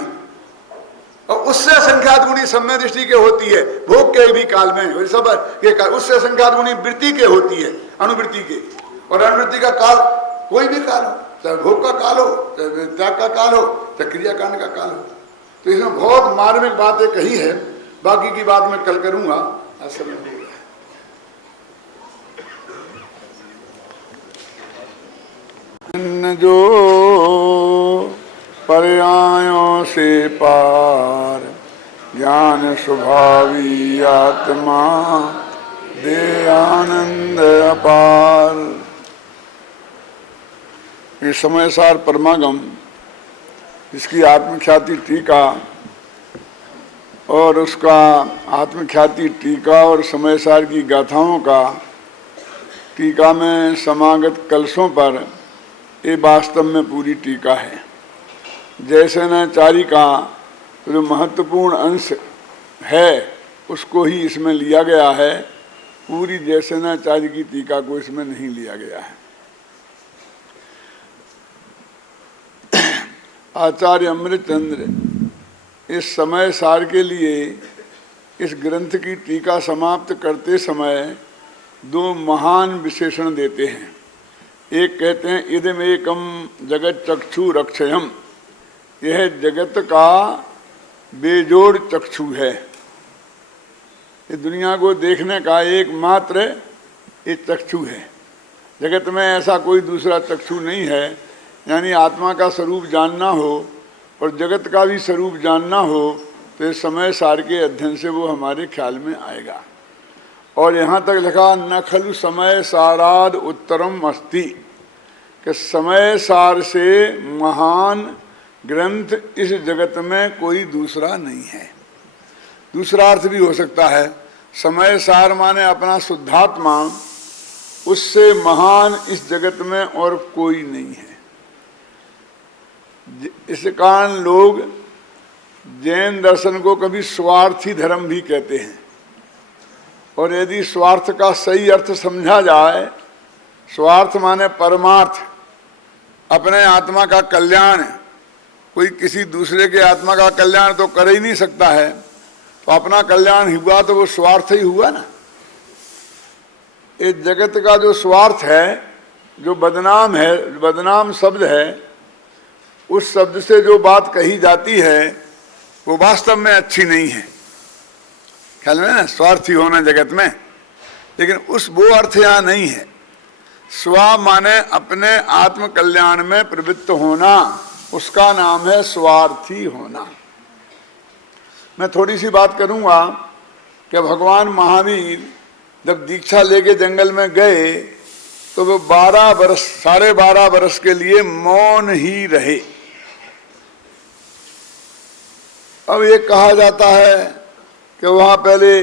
और उससे असंख्यात गुणी सम्य दृष्टि के होती है, भोग के भी काल में सब के काल, उससे असंख्यात गुणी वृत्ति के होती है, अनुवृत्ति के, और अनुवृत्ति का काल कोई भी काल हो, चाहे भोग का काल हो, चाहे त्याग का काल हो, चाहे क्रियाकांड का काल हो। तो इसमें बहुत मार्मिक बातें कही है, बाकी की बात मैं कल करूंगा, आज समय हो गया। जो पर्यायों से पार ज्ञान स्वभावी आत्मा दे आनंद अपार। ये समय सार परमागम, इसकी आत्मख्याति टीका और उसका आत्मख्याति टीका और समय सार की गाथाओं का टीका में समागत कलशों पर ये वास्तव में पूरी टीका है। जैसे न चारी का जो महत्वपूर्ण अंश है उसको ही इसमें लिया गया है, पूरी जैसे न चारी की टीका को इसमें नहीं लिया गया है। आचार्य अमृतचंद्र इस समय सार के लिए इस ग्रंथ की टीका समाप्त करते समय दो महान विशेषण देते हैं। एक कहते हैं इदम एकम जगत चक्षु रक्षयम, यह जगत का बेजोड़ चक्षु है, ये दुनिया को देखने का एकमात्र ये चक्षु है। जगत में ऐसा कोई दूसरा चक्षु नहीं है। यानी आत्मा का स्वरूप जानना हो और जगत का भी स्वरूप जानना हो तो इस समय सार के अध्ययन से वो हमारे ख्याल में आएगा। और यहाँ तक लिखा न खलु समय साराद उत्तरम अस्ति, कि समय सार से महान ग्रंथ इस जगत में कोई दूसरा नहीं है। दूसरा अर्थ भी हो सकता है, समय सार माने अपना शुद्धात्मा, उससे महान इस जगत में और कोई नहीं है। इस कारण लोग जैन दर्शन को कभी स्वार्थी धर्म भी कहते हैं। और यदि स्वार्थ का सही अर्थ समझा जाए, स्वार्थ माने परमार्थ, अपने आत्मा का कल्याण, कोई किसी दूसरे के आत्मा का कल्याण तो कर ही नहीं सकता है, तो अपना कल्याण हुआ तो वो स्वार्थ ही हुआ ना। इस जगत का जो स्वार्थ है, जो बदनाम है, बदनाम शब्द है, उस शब्द से जो बात कही जाती है वो वास्तव में अच्छी नहीं है। ख्याल में ना, स्वार्थी होना जगत में, लेकिन उस वो अर्थ यहाँ नहीं है। स्व माने अपने आत्म कल्याण में प्रवृत्त होना, उसका नाम है स्वार्थी होना। मैं थोड़ी सी बात करूंगा कि भगवान महावीर जब दीक्षा लेके जंगल में गए तो वो 12 वर्ष, 12.5 वर्ष के लिए मौन ही रहे। अब ये कहा जाता है कि वहाँ पहले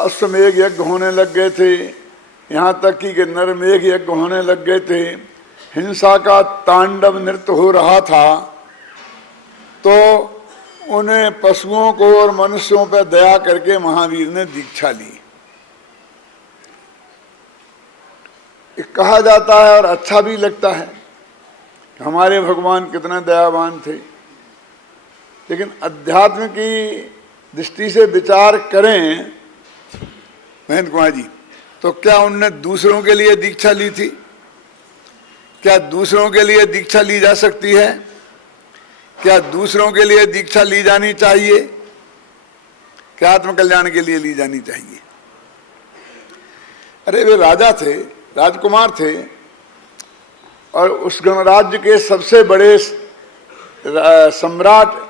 अश्वमेघ यज्ञ होने लग गए थे, यहाँ तक कि नरमेघ यज्ञ होने लग गए थे, हिंसा का तांडव नृत्य हो रहा था। तो उन्हें पशुओं को और मनुष्यों पर दया करके महावीर ने दीक्षा ली। कहा जाता है और अच्छा भी लगता है कि हमारे भगवान कितने दयावान थे। लेकिन अध्यात्म की दृष्टि से विचार करें महेंद्र कुमार जी, तो क्या उनने दूसरों के लिए दीक्षा ली थी? क्या दूसरों के लिए दीक्षा ली जा सकती है? क्या दूसरों के लिए दीक्षा ली जानी चाहिए? क्या आत्मकल्याण के लिए ली जानी चाहिए? अरे वे राजा थे, राजकुमार थे, और उस गणराज्य के सबसे बड़े सम्राट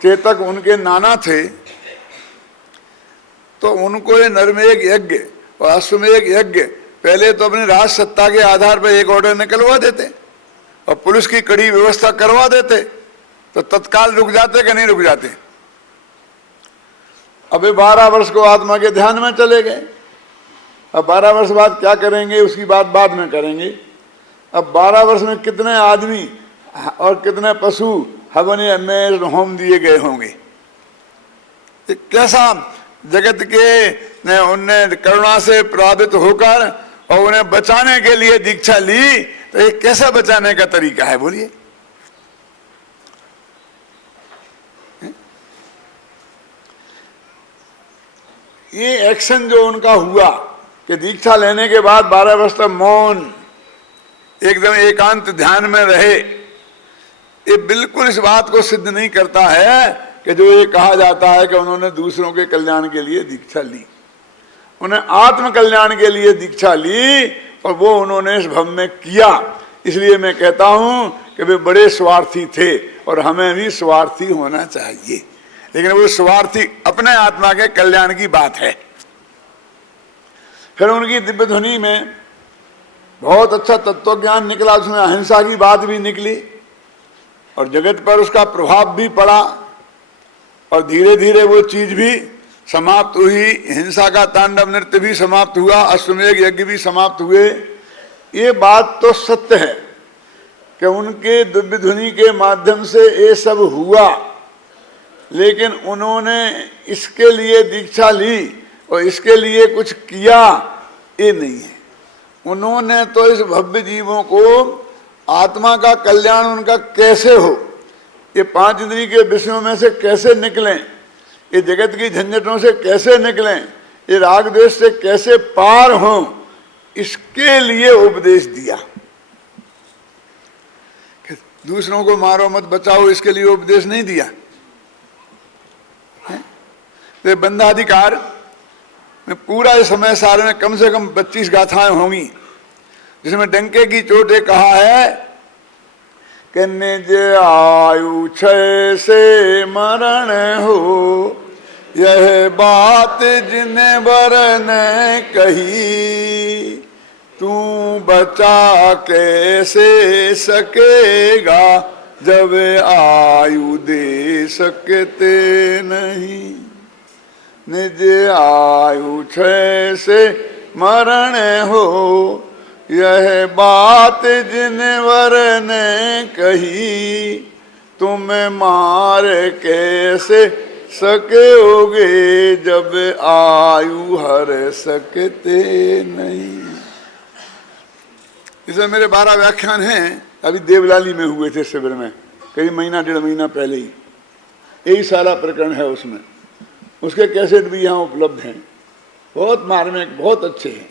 चेतक उनके नाना थे। तो उनको ये नरमेघ यज्ञ और अश्वमेघ यज्ञ पहले तो अपनी राज सत्ता के आधार पर एक ऑर्डर निकलवा देते और पुलिस की कड़ी व्यवस्था करवा देते तो तत्काल रुक जाते कि नहीं रुक जाते। अबे 12 वर्ष को आत्मा के ध्यान में चले गए। अब 12 वर्ष बाद क्या करेंगे उसकी बात बाद में करेंगे। अब 12 वर्ष में कितने आदमी और कितने पशु हवन में होम दिए गए होंगे। कैसा जगत के उनने करुणा से प्रभावित होकर और उन्हें बचाने के लिए दीक्षा ली, तो ये कैसा बचाने का तरीका है बोलिए। ये एक्शन जो उनका हुआ कि दीक्षा लेने के बाद 12 वर्ष तक मौन एकदम एकांत ध्यान में रहे, ये बिल्कुल इस बात को सिद्ध नहीं करता है कि जो ये कहा जाता है कि उन्होंने दूसरों के कल्याण के लिए दीक्षा ली। उन्हें आत्म कल्याण के लिए दीक्षा ली और वो उन्होंने इस भव में किया। इसलिए मैं कहता हूं कि वे बड़े स्वार्थी थे और हमें भी स्वार्थी होना चाहिए, लेकिन वो स्वार्थी अपने आत्मा के कल्याण की बात है। फिर उनकी दिव्य ध्वनि में बहुत अच्छा तत्व ज्ञान निकला, उसमें अहिंसा की बात भी निकली और जगत पर उसका प्रभाव भी पड़ा और धीरे धीरे वो चीज भी समाप्त हुई। हिंसा का तांडव नृत्य भी समाप्त हुआ, अश्वमेध यज्ञ भी समाप्त हुए। ये बात तो सत्य है कि उनके दिव्य ध्वनि के माध्यम से ये सब हुआ, लेकिन उन्होंने इसके लिए दीक्षा ली और इसके लिए कुछ किया, ये नहीं है। उन्होंने तो इस भव्य जीवों को आत्मा का कल्याण उनका कैसे हो, ये 5 इंद्रिय के विषयों में से कैसे निकलें, ये जगत की झंझटों से कैसे निकलें, ये राग द्वेष से कैसे पार हों, इसके लिए उपदेश दिया। दूसरों को मारो मत बचाओ इसके लिए उपदेश नहीं दिया। तो बंधाधिकार में पूरा इस समय सारे में कम से कम 25 गाथाएं होंगी, जिसमें डंके की चोट कहा है कि निज आयु क्षय से मरण हो, यह बात जिन्हें वरन कही, तू बचा कैसे सकेगा जब आयु दे सकते नहीं। निज आयु क्षय से मरण हो, यह बात जिन वर ने कही, तुम मार कैसे सकोगे जब आयु हर सकते नहीं। इसमें मेरे 12 व्याख्यान हैं, अभी देवलाली में हुए थे शिविर में, करीब महीना 1.5 महीना पहले ही। यही सारा प्रकरण है उसमें, उसके कैसेट भी यहाँ उपलब्ध हैं, बहुत मार्मिक, बहुत अच्छे हैं।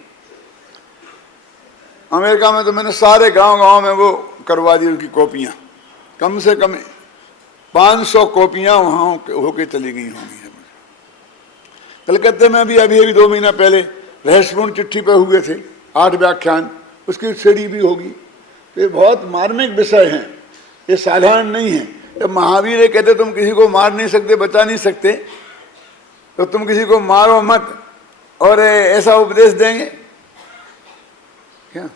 अमेरिका में तो मैंने सारे गांव-गांव में वो करवा दी उनकी कॉपियाँ, कम से कम 500 कॉपियाँ वहाँ होके चली गई होंगी। कलकत्ते में भी अभी 2 महीना पहले रहस्यपूर्ण चिट्ठी पे हुए थे 8 व्याख्यान, उसकी सीडी भी होगी। ये बहुत मार्मिक विषय हैं, ये साधारण नहीं है। जब महावीर ये कहते तुम किसी को मार नहीं सकते, बचा नहीं सकते, तो तुम किसी को मारो मत और ऐसा उपदेश देंगे क्या?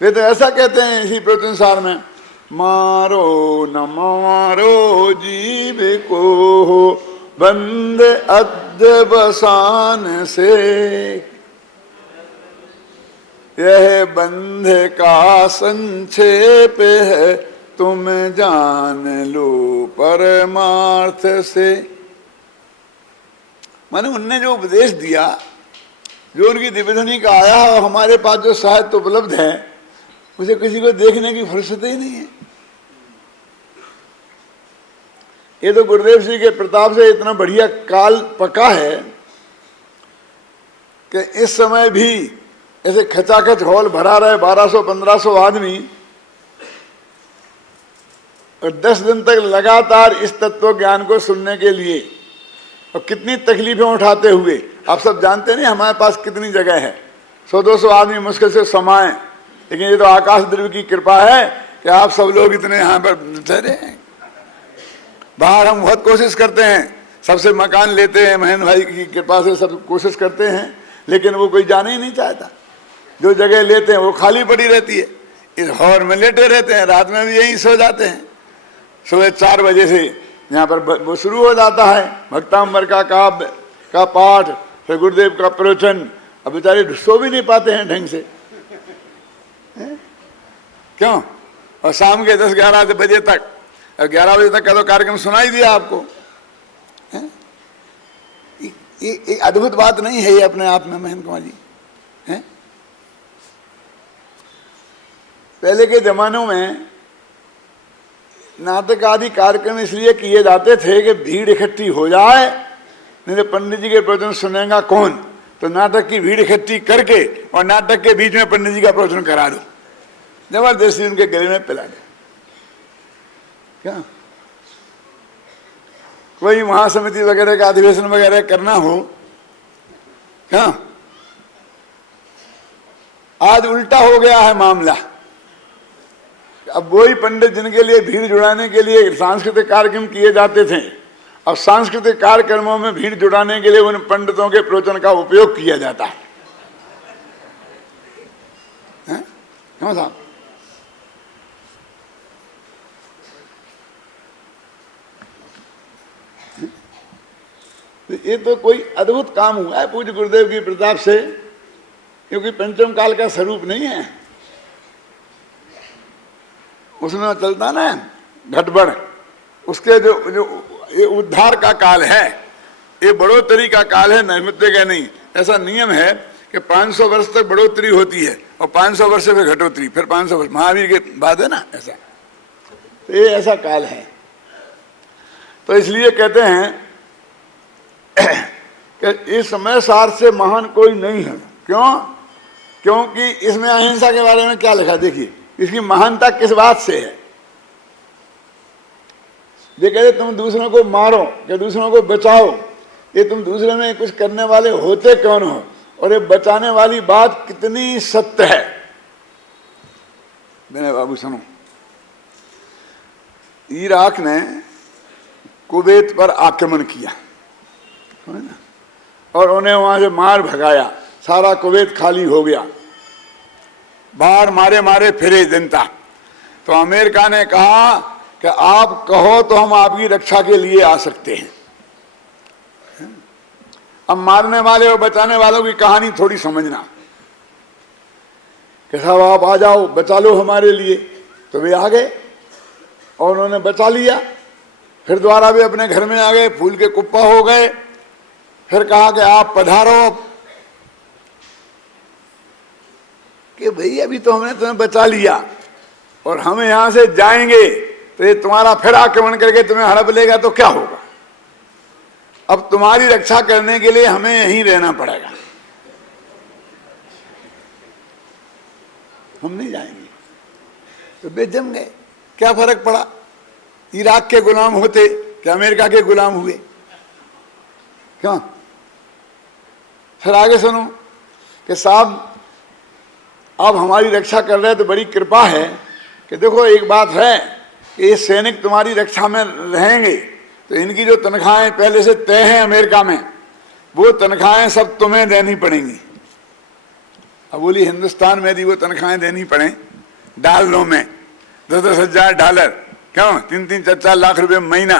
वे तो ऐसा कहते हैं इसी प्रवचनसार में, मारो न मारो जीव को बंद अध्यवसान से, यह बंध का संक्षेप है तुम जान लो परमार्थ से। माने उनने जो उपदेश दिया, जो उनकी दिव्यध्वनि का आया है, हमारे पास जो साहित्य उपलब्ध है, उसे किसी को देखने की फुर्सत ही नहीं है। ये तो गुरुदेव जी के प्रताप से इतना बढ़िया काल पका है कि इस समय भी ऐसे खचाखच हॉल भरा रहे, 1200-1500 आदमी, और 10 दिन तक लगातार इस तत्व ज्ञान को सुनने के लिए, और कितनी तकलीफें उठाते हुए। आप सब जानते नहीं हमारे पास कितनी जगह है, 100-200 आदमी मुश्किल से समाये, लेकिन ये तो आकाश द्रव्य की कृपा है कि आप सब लोग इतने यहाँ पर ठहरे हैं। बाहर हम बहुत कोशिश करते हैं, सबसे मकान लेते हैं, महेंद्र भाई की कृपा से सब कोशिश करते हैं, लेकिन वो कोई जाना ही नहीं चाहता। जो जगह लेते हैं वो खाली पड़ी रहती है, इस हॉल में लेटे रहते हैं, रात में भी यहीं सो जाते हैं। सुबह 4 बजे से यहाँ पर वो शुरू हो जाता है भक्तांबर का काव्य का पाठ, फिर गुरुदेव का प्रवचन, अब बेचारे सो भी नहीं पाते हैं ढंग से, क्यों? और शाम के 10-11 बजे तक, 11 बजे तक का तो कार्यक्रम सुनाई दिया आपको। ये अद्भुत बात नहीं है ये अपने आप में महेंद्र कुमार जी? हैं? पहले के जमानों में नाटक आदि कार्यक्रम इसलिए किए जाते थे कि भीड़ इकट्ठी हो जाए, नहीं तो पंडित जी के प्रवचन सुनेगा कौन, तो नाटक की भीड़ इकट्ठी करके और नाटक के बीच में पंडित जी का प्रवचन करा दो, जबरदस्ती उनके गले में पिला दो। क्या कोई महासमिति वगैरह का अधिवेशन वगैरह करना हो, क्या आज उल्टा हो गया है मामला। अब वही पंडित जिनके लिए भीड़ जुड़ाने के लिए सांस्कृतिक कार्यक्रम किए जाते थे, अब सांस्कृतिक कार्यक्रमों में भीड़ जुड़ाने के लिए उन पंडितों के प्रवचन का उपयोग किया जाता है। क्यों साहब? ये तो कोई अद्भुत काम हुआ है पूज्य गुरुदेव की प्रताप से, क्योंकि पंचम काल का स्वरूप नहीं है, उसमें चलता ना घटबड़, उसके जो ये उद्धार का काल है, ये बढ़ोतरी का काल है, नैमित्य का नहीं। ऐसा नियम है कि 500 वर्ष तक बढ़ोतरी होती है और 500 वर्ष से फिर घटोतरी, फिर 500 वर्ष महावीर के बाद है ना, ऐसा। तो ये ऐसा काल है, तो इसलिए कहते हैं कि इस समय सार से महान कोई नहीं है। क्यों? क्योंकि इसमें अहिंसा के बारे में क्या लिखा, देखिए इसकी महानता किस बात से है। ये कहते तुम दूसरों को मारो कि दूसरों को बचाओ, ये तुम दूसरे में कुछ करने वाले होते कौन हो, और ये बचाने वाली बात कितनी सत्य है। मेरे बाबू सुनो, इराक ने कुवैत पर आक्रमण किया और उन्हें वहां से मार भगाया, सारा कुवैत खाली हो गया, बाहर मारे मारे फिरे जनता। तो अमेरिका ने कहा कि आप कहो तो हम आपकी रक्षा के लिए आ सकते हैं। अब मारने वाले और बचाने वालों की कहानी थोड़ी समझना कि साहब आप आ जाओ, बचा लो हमारे लिए। तो वे आ गए और उन्होंने बचा लिया, फिर दोबारा वे अपने घर में आ गए, फूल के कुप्पा हो गए। फिर कहा कि आप पधारो, कि भाई अभी तो हमने तुम्हें बचा लिया और हम यहां से जाएंगे तो ये तुम्हारा फिर आक्रमण करके तुम्हें हड़प लेगा तो क्या होगा। अब तुम्हारी रक्षा करने के लिए हमें यहीं रहना पड़ेगा, हम नहीं जाएंगे। तो वे जम गए, क्या फर्क पड़ा, इराक के गुलाम होते कि अमेरिका के गुलाम हुए। क्यों? फिर आगे सुनो कि साहब अब हमारी रक्षा कर रहे हैं तो बड़ी कृपा है कि देखो एक बात है कि ये सैनिक तुम्हारी रक्षा में रहेंगे तो इनकी जो तनख्वाहें पहले से तय हैं अमेरिका में, वो तनख्वाहें सब तुम्हें देनी पड़ेंगी। अब बोली हिंदुस्तान में यदि वो तनख्वाहें देनी पड़े डॉलरों में, 10-10 हजार डॉलर, क्यों 3-3, 4-4 लाख रुपए महीना,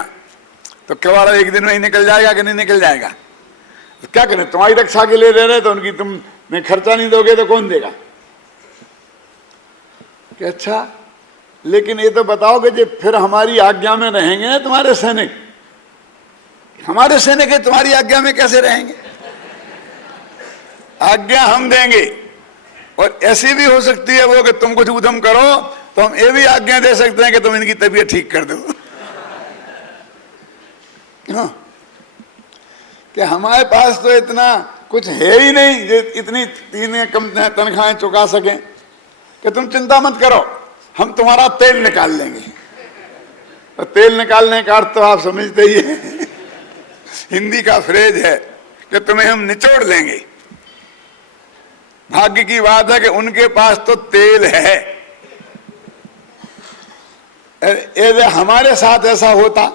तो क्या एक दिन में ही निकल जाएगा कि नहीं निकल जाएगा। तो क्या करें, तुम्हारी रक्षा के लिए दे रहे तो उनकी तुम में खर्चा नहीं दोगे तो कौन देगा। कि अच्छा लेकिन ये तो बताओ कि फिर हमारी आज्ञा में रहेंगे तुम्हारे सैनिक, हमारे सैनिक है तुम्हारी आज्ञा में कैसे रहेंगे। आज्ञा हम देंगे और ऐसी भी हो सकती है वो कि तुम कुछ उद्यम करो तो हम ये भी आज्ञा दे सकते हैं कि तुम इनकी तबीयत ठीक कर दो। क्यों कि हमारे पास तो इतना कुछ है ही नहीं जो इतनी तीन कम तनख्वाहें चुका सकें कि तुम चिंता मत करो, हम तुम्हारा तेल निकाल लेंगे। और तेल निकालने का अर्थ तो आप समझते ही हैं, हिंदी का फ्रेज है कि तुम्हें हम निचोड़ लेंगे। भाग्य की बात है कि उनके पास तो तेल है। यदि हमारे साथ ऐसा होता,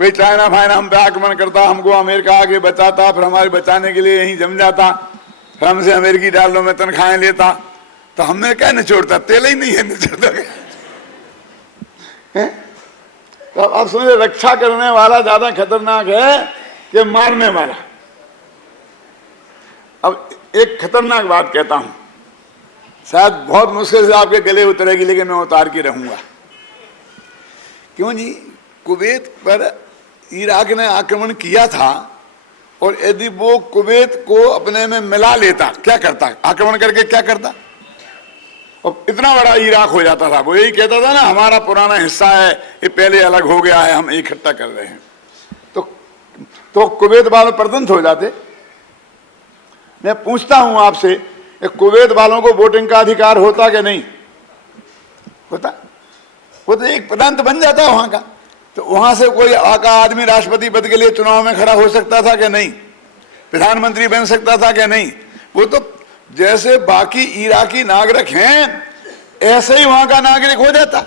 कोई चाइना फाइना हम पे आक्रमण करता, हमको अमेरिका आगे बचाता, फिर हमारे बचाने के लिए यहीं जम जाता, फिर हमसे अमेरिकी डॉलरों में तनख्वाहें लेता, तो हमें क्या निचोड़ता, तेल ही नहीं है निचोड़ता। तो अब समझे रक्षा करने वाला ज्यादा खतरनाक है कि मारने वाला। अब एक खतरनाक बात कहता हूं, शायद बहुत मुश्किल से आपके गले उतरेगी, लेकिन मैं उतार के रहूंगा। क्यों जी? कुवैत पर इराक ने आक्रमण किया था, और यदि वो कुवैत को अपने में मिला लेता, क्या करता? आक्रमण करके क्या करता? और इतना बड़ा इराक हो जाता था। वो यही कहता था ना, हमारा पुराना हिस्सा है, ये पहले अलग हो गया है, हम इकट्ठा कर रहे हैं। तो कुवैत वाले प्रदंत हो जाते। मैं पूछता हूं आपसे, कुवैत वालों को वोटिंग का अधिकार होता कि नहीं होता? वो तो एक प्रांत बन जाता वहां का। तो वहां से कोई आदमी राष्ट्रपति पद के लिए चुनाव में खड़ा हो सकता था कि नहीं? प्रधानमंत्री बन सकता था कि नहीं? वो तो जैसे बाकी इराकी नागरिक हैं, ऐसे ही वहां का नागरिक हो जाता।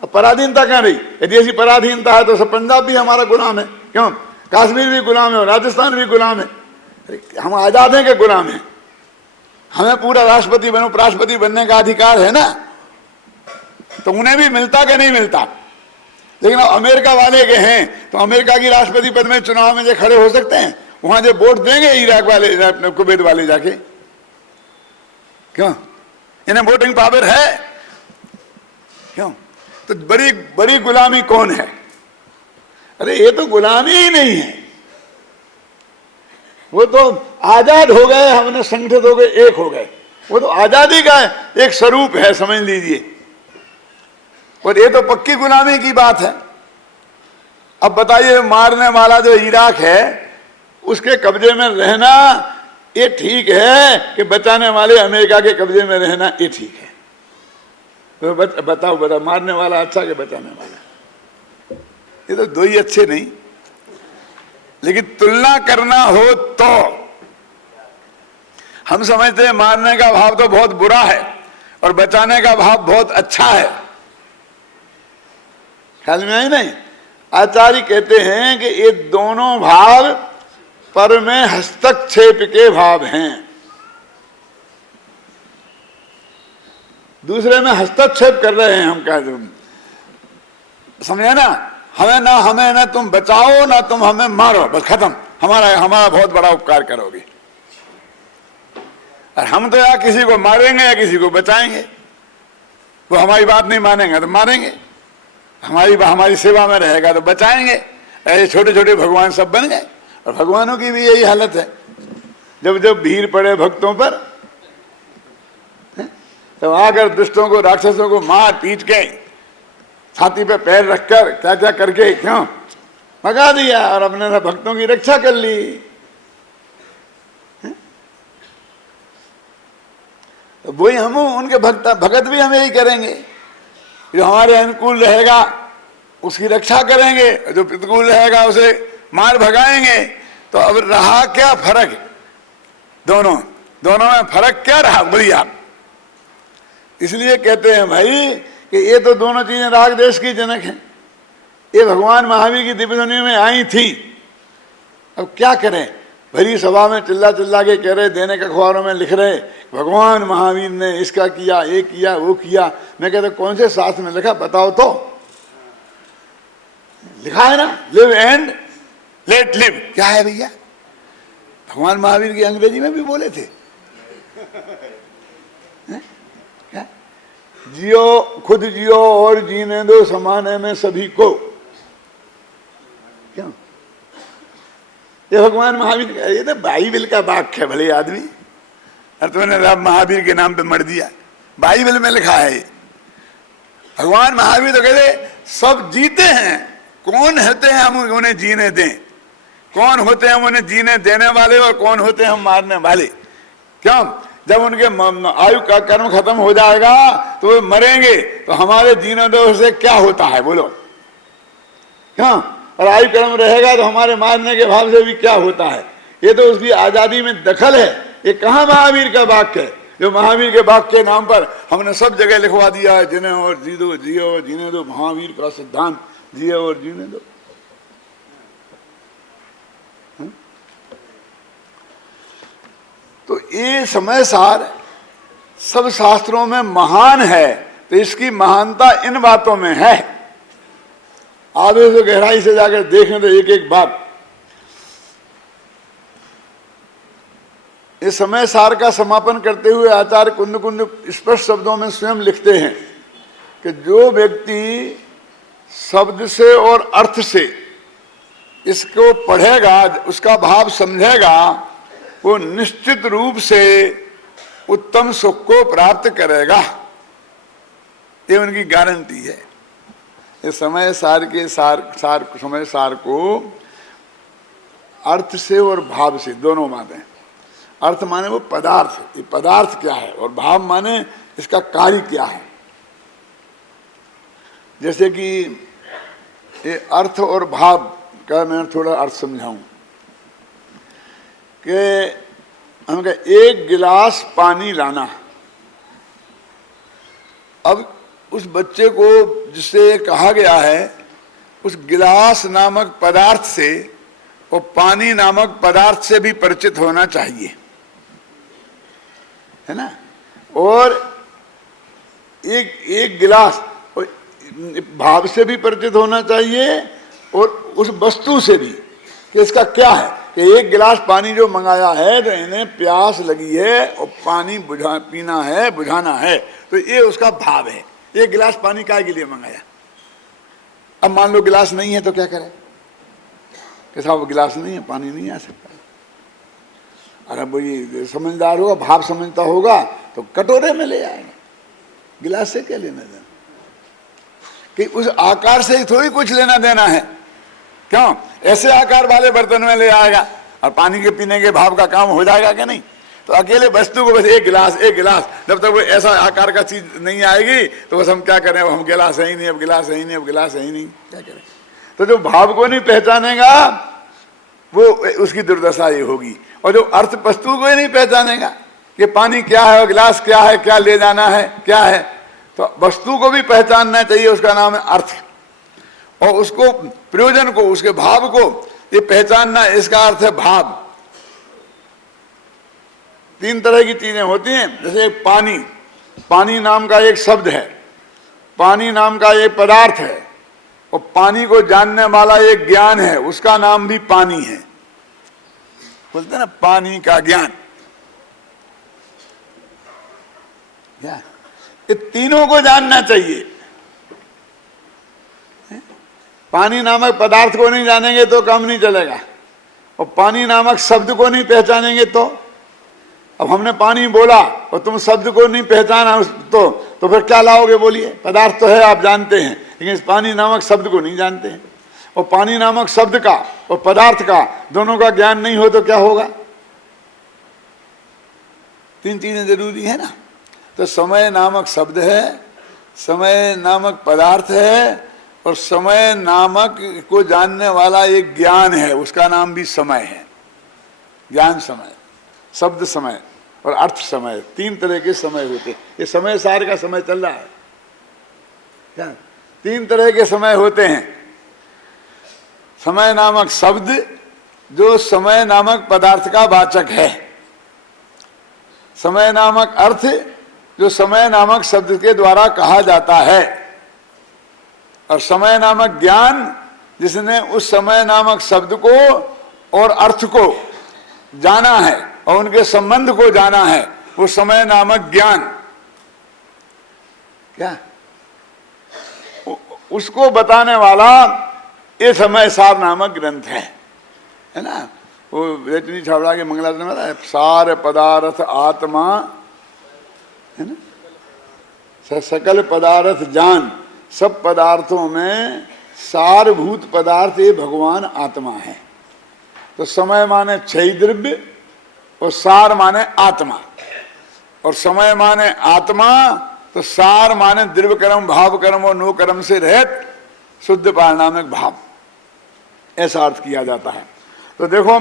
अब पराधीनता क्या रही? यदि ऐसी पराधीनता है तो सब पंजाब भी हमारा गुलाम है, क्यों? कश्मीर भी गुलाम है और राजस्थान भी गुलाम है। हम आजाद हैं कि गुलाम हैं? हमें पूरा राष्ट्रपति बनो, उपराष्ट्रपति बनने का अधिकार है ना। तो उन्हें भी मिलता कि नहीं मिलता? लेकिन अमेरिका वाले के हैं, तो अमेरिका की राष्ट्रपति पद में चुनाव में जो खड़े हो सकते हैं, वहां जो वोट देंगे इराक वाले, कुवैत वाले जाके, क्यों? इन्हें वोटिंग पावर है, क्यों? तो बड़ी बड़ी गुलामी कौन है? अरे ये तो गुलामी ही नहीं है, वो तो आजाद हो गए, हमने संगठित हो गए, एक हो गए। वो तो आजादी का एक स्वरूप है, समझ लीजिए। और ये तो पक्की गुलामी की बात है। अब बताइए, मारने वाला जो इराक है, उसके कब्जे में रहना ये ठीक है कि बचाने वाले अमेरिका के कब्जे में रहना ये ठीक है? तो बताओ, मारने वाला अच्छा कि बचाने वाला? ये तो दो ही अच्छे नहीं। लेकिन तुलना करना हो तो हम समझते हैं मारने का भाव तो बहुत बुरा है और बचाने का भाव बहुत अच्छा है। ख्याल में आई नहीं? आचार्य कहते हैं कि ये दोनों भाव पर में हस्तक्षेप के भाव हैं। दूसरे में हस्तक्षेप कर रहे हैं हम, क्या समझे ना? हमें ना तुम बचाओ ना तुम हमें मारो, बस खत्म। हमारा बहुत बड़ा उपकार करोगे। और हम तो या किसी को मारेंगे या किसी को बचाएंगे। वो हमारी बात नहीं मानेंगे तो मारेंगे, हमारी सेवा में रहेगा तो बचाएंगे। ऐसे छोटे छोटे भगवान सब बन गए। और भगवानों की भी यही हालत है। जब जब भीड़ पड़े भक्तों पर, तो आकर दुष्टों को, राक्षसों को मार पीट के, छाती पे पैर रखकर, क्या क्या करके, क्यों भगा दिया और अपने भक्तों की रक्षा कर ली। तो वही हम उनके भगत भी हम यही करेंगे। जो हमारे अनुकूल रहेगा उसकी रक्षा करेंगे, जो प्रतिकूल रहेगा उसे मार भगाएंगे। तो अब रहा क्या फर्क? दोनों में फर्क क्या रहा? बोलिए आप। इसलिए कहते हैं भाई कि ये तो दोनों चीजें राग देश की जनक हैं। ये भगवान महावीर की दिव्य ध्वनि में आई थी। अब क्या करें? भरी सभा में चिल्ला चिल्ला के कह रहे, दैनिक अखबारों में लिख रहे भगवान महावीर ने इसका किया, ये किया, वो किया। मैं कहता कौन से शास्त्र में लिखा बताओ तो? लिखा है ना, लिव एंड लेट लिव। क्या है भैया? भगवान महावीर की अंग्रेजी में भी बोले थे, क्या? जियो, खुद जियो और जीने दो समाने में सभी को। क्यों? ये भगवान महावीर, ये तो बाइबल का वाक्य है। भले आदमी, और तुमने रब महावीर के नाम पे मर दिया। बाइबल में लिखा है। भगवान महावीर तो कहते सब जीते हैं। कौन होते हैं हम उन्हें जीने दें? कौन होते हैं हम उन्हें जीने देने वाले और कौन होते हैं हम मारने वाले? क्यों? जब उनके आयु का कर्म खत्म हो जाएगा तो वे मरेंगे, तो हमारे जीने दो से क्या होता है बोलो? क्यों? और आयु कर्म रहेगा तो हमारे मारने के भाव से भी क्या होता है? ये तो उसकी आजादी में दखल है। ये कहाँ महावीर का वाक्य है? जो महावीर के वाक्य के नाम पर हमने सब जगह लिखवा दिया है, जिन्हें और जी दो, जियो और जीने दो। महावीर का सिद्धांत, जियो और जीने दो। तो ये समय सार सब शास्त्रों में महान है। तो इसकी महानता इन बातों में है। आगे से गहराई से जाकर देखने तो एक एक बात। इस समय सार का समापन करते हुए आचार्य कुंद कुंद स्पष्ट शब्दों में स्वयं लिखते हैं कि जो व्यक्ति शब्द से और अर्थ से इसको पढ़ेगा, उसका भाव समझेगा, वो निश्चित रूप से उत्तम सुख को प्राप्त करेगा। ये उनकी गारंटी है। इस समय सार के समय सार को अर्थ से और भाव से दोनों माने। अर्थ माने वो पदार्थ, ये पदार्थ क्या है, और भाव माने इसका कार्य क्या है। जैसे कि ये अर्थ और भाव का मैं थोड़ा अर्थ समझाऊं कि हमका एक गिलास पानी लाना। अब उस बच्चे को जिससे कहा गया है उस गिलास नामक पदार्थ से और पानी नामक पदार्थ से भी परिचित होना चाहिए, है ना। और एक गिलास भाव से भी परिचित होना चाहिए और उस वस्तु से भी कि इसका क्या है। कि एक गिलास पानी जो मंगाया है तो इन्हें प्यास लगी है और पानी पीना है, बुझाना है, तो ये उसका भाव है। एक गिलास पानी काहे के लिए मंगाया। अब मान लो गिलास नहीं है तो क्या करें कि साहब गिलास नहीं है, पानी नहीं आ सकता। अरे वो ये समझदार होगा, भाव समझता होगा तो कटोरे में ले आएगा, गिलास से क्या लेना देना। कि उस आकार से ही थोड़ी कुछ लेना देना है। क्यों, ऐसे आकार वाले बर्तन में ले आएगा और पानी के पीने के भाव का काम हो जाएगा कि नहीं। तो अकेले वस्तु को बस एक गिलास, जब तक वो ऐसा आकार का चीज नहीं आएगी तो बस हम क्या करें, हम गिलास है ही नहीं, अब गिलास है ही नहीं, अब गिलास है ही नहीं, क्या करें। तो जो भाव को नहीं पहचानेगा वो उसकी दुर्दशा ये होगी। और जो अर्थ वस्तु को ही नहीं पहचानेगा कि पानी क्या है और गिलास क्या है, क्या ले जाना है, क्या है, तो वस्तु को भी पहचानना चाहिए, उसका नाम है अर्थ। और उसको प्रयोजन को, उसके भाव को ये पहचानना, इसका अर्थ है भाव। तीन तरह की चीजें होती हैं। जैसे पानी, पानी नाम का एक शब्द है, पानी नाम का एक पदार्थ है, और पानी को जानने वाला एक ज्ञान है, उसका नाम भी पानी है। बोलते ना पानी का ज्ञान। क्या ये तीनों को जानना चाहिए। पानी नामक पदार्थ को नहीं जानेंगे तो काम नहीं चलेगा, और पानी नामक शब्द को नहीं पहचानेंगे तो। अब हमने पानी बोला और तुम शब्द को नहीं पहचाना तो फिर क्या लाओगे बोलिए। पदार्थ तो है आप जानते हैं, लेकिन इस पानी नामक शब्द को नहीं जानते हैं। और पानी नामक शब्द का और पदार्थ का दोनों का ज्ञान नहीं हो तो क्या होगा। तीन चीजें जरूरी है ना। तो समय नामक शब्द है, समय नामक पदार्थ है, और समय नामक को जानने वाला एक ज्ञान है, उसका नाम भी समय है। ज्ञान समय, शब्द समय और अर्थ समय, तीन तरह के समय होते हैं। ये समय सार का समय चल रहा है क्या। तीन तरह के समय होते हैं। समय नामक शब्द जो समय नामक पदार्थ का वाचक है, समय नामक अर्थ जो समय नामक शब्द के द्वारा कहा जाता है, और समय नामक ज्ञान जिसने उस समय नामक शब्द को और अर्थ को जाना है और उनके संबंध को जाना है, वो समय नामक ज्ञान। क्या उसको बताने वाला ये समय सार नामक ग्रंथ है ना। वो रजनी छाबड़ा के मंगलाचरण में है, सार पदार्थ आत्मा, है ना। सकल पदार्थ जान, सब पदार्थों में सारभूत पदार्थ ये भगवान आत्मा है। तो समय माने क्षय द्रव्य और सार माने आत्मा, और समय माने आत्मा तो सार माने द्रव्य कर्म, भाव कर्म और नो कर्म से रहित शुद्ध पारिणामिक भाव, ऐसा अर्थ किया जाता है। तो देखो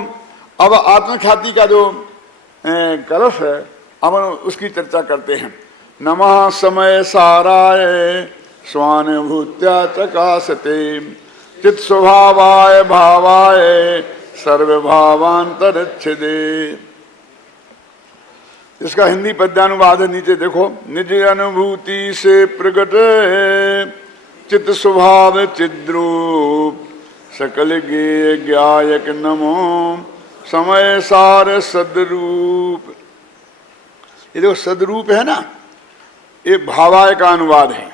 अब आत्मख्याति का जो कलश है अब उसकी चर्चा करते हैं। नमः समय साराय स्वानुभूत्या चकाशते चित स्वभावाय भावाय सर्वभावांतरिच्छिदे। इसका हिंदी पद्यानुवाद है, नीचे देखो। निज अनुभूति से प्रकट चित स्वभाव चिद्रूप सकल गे ज्ञायक नमो समय सार सदरूप। ये जो सदरूप है ना, ये भावाय का अनुवाद है।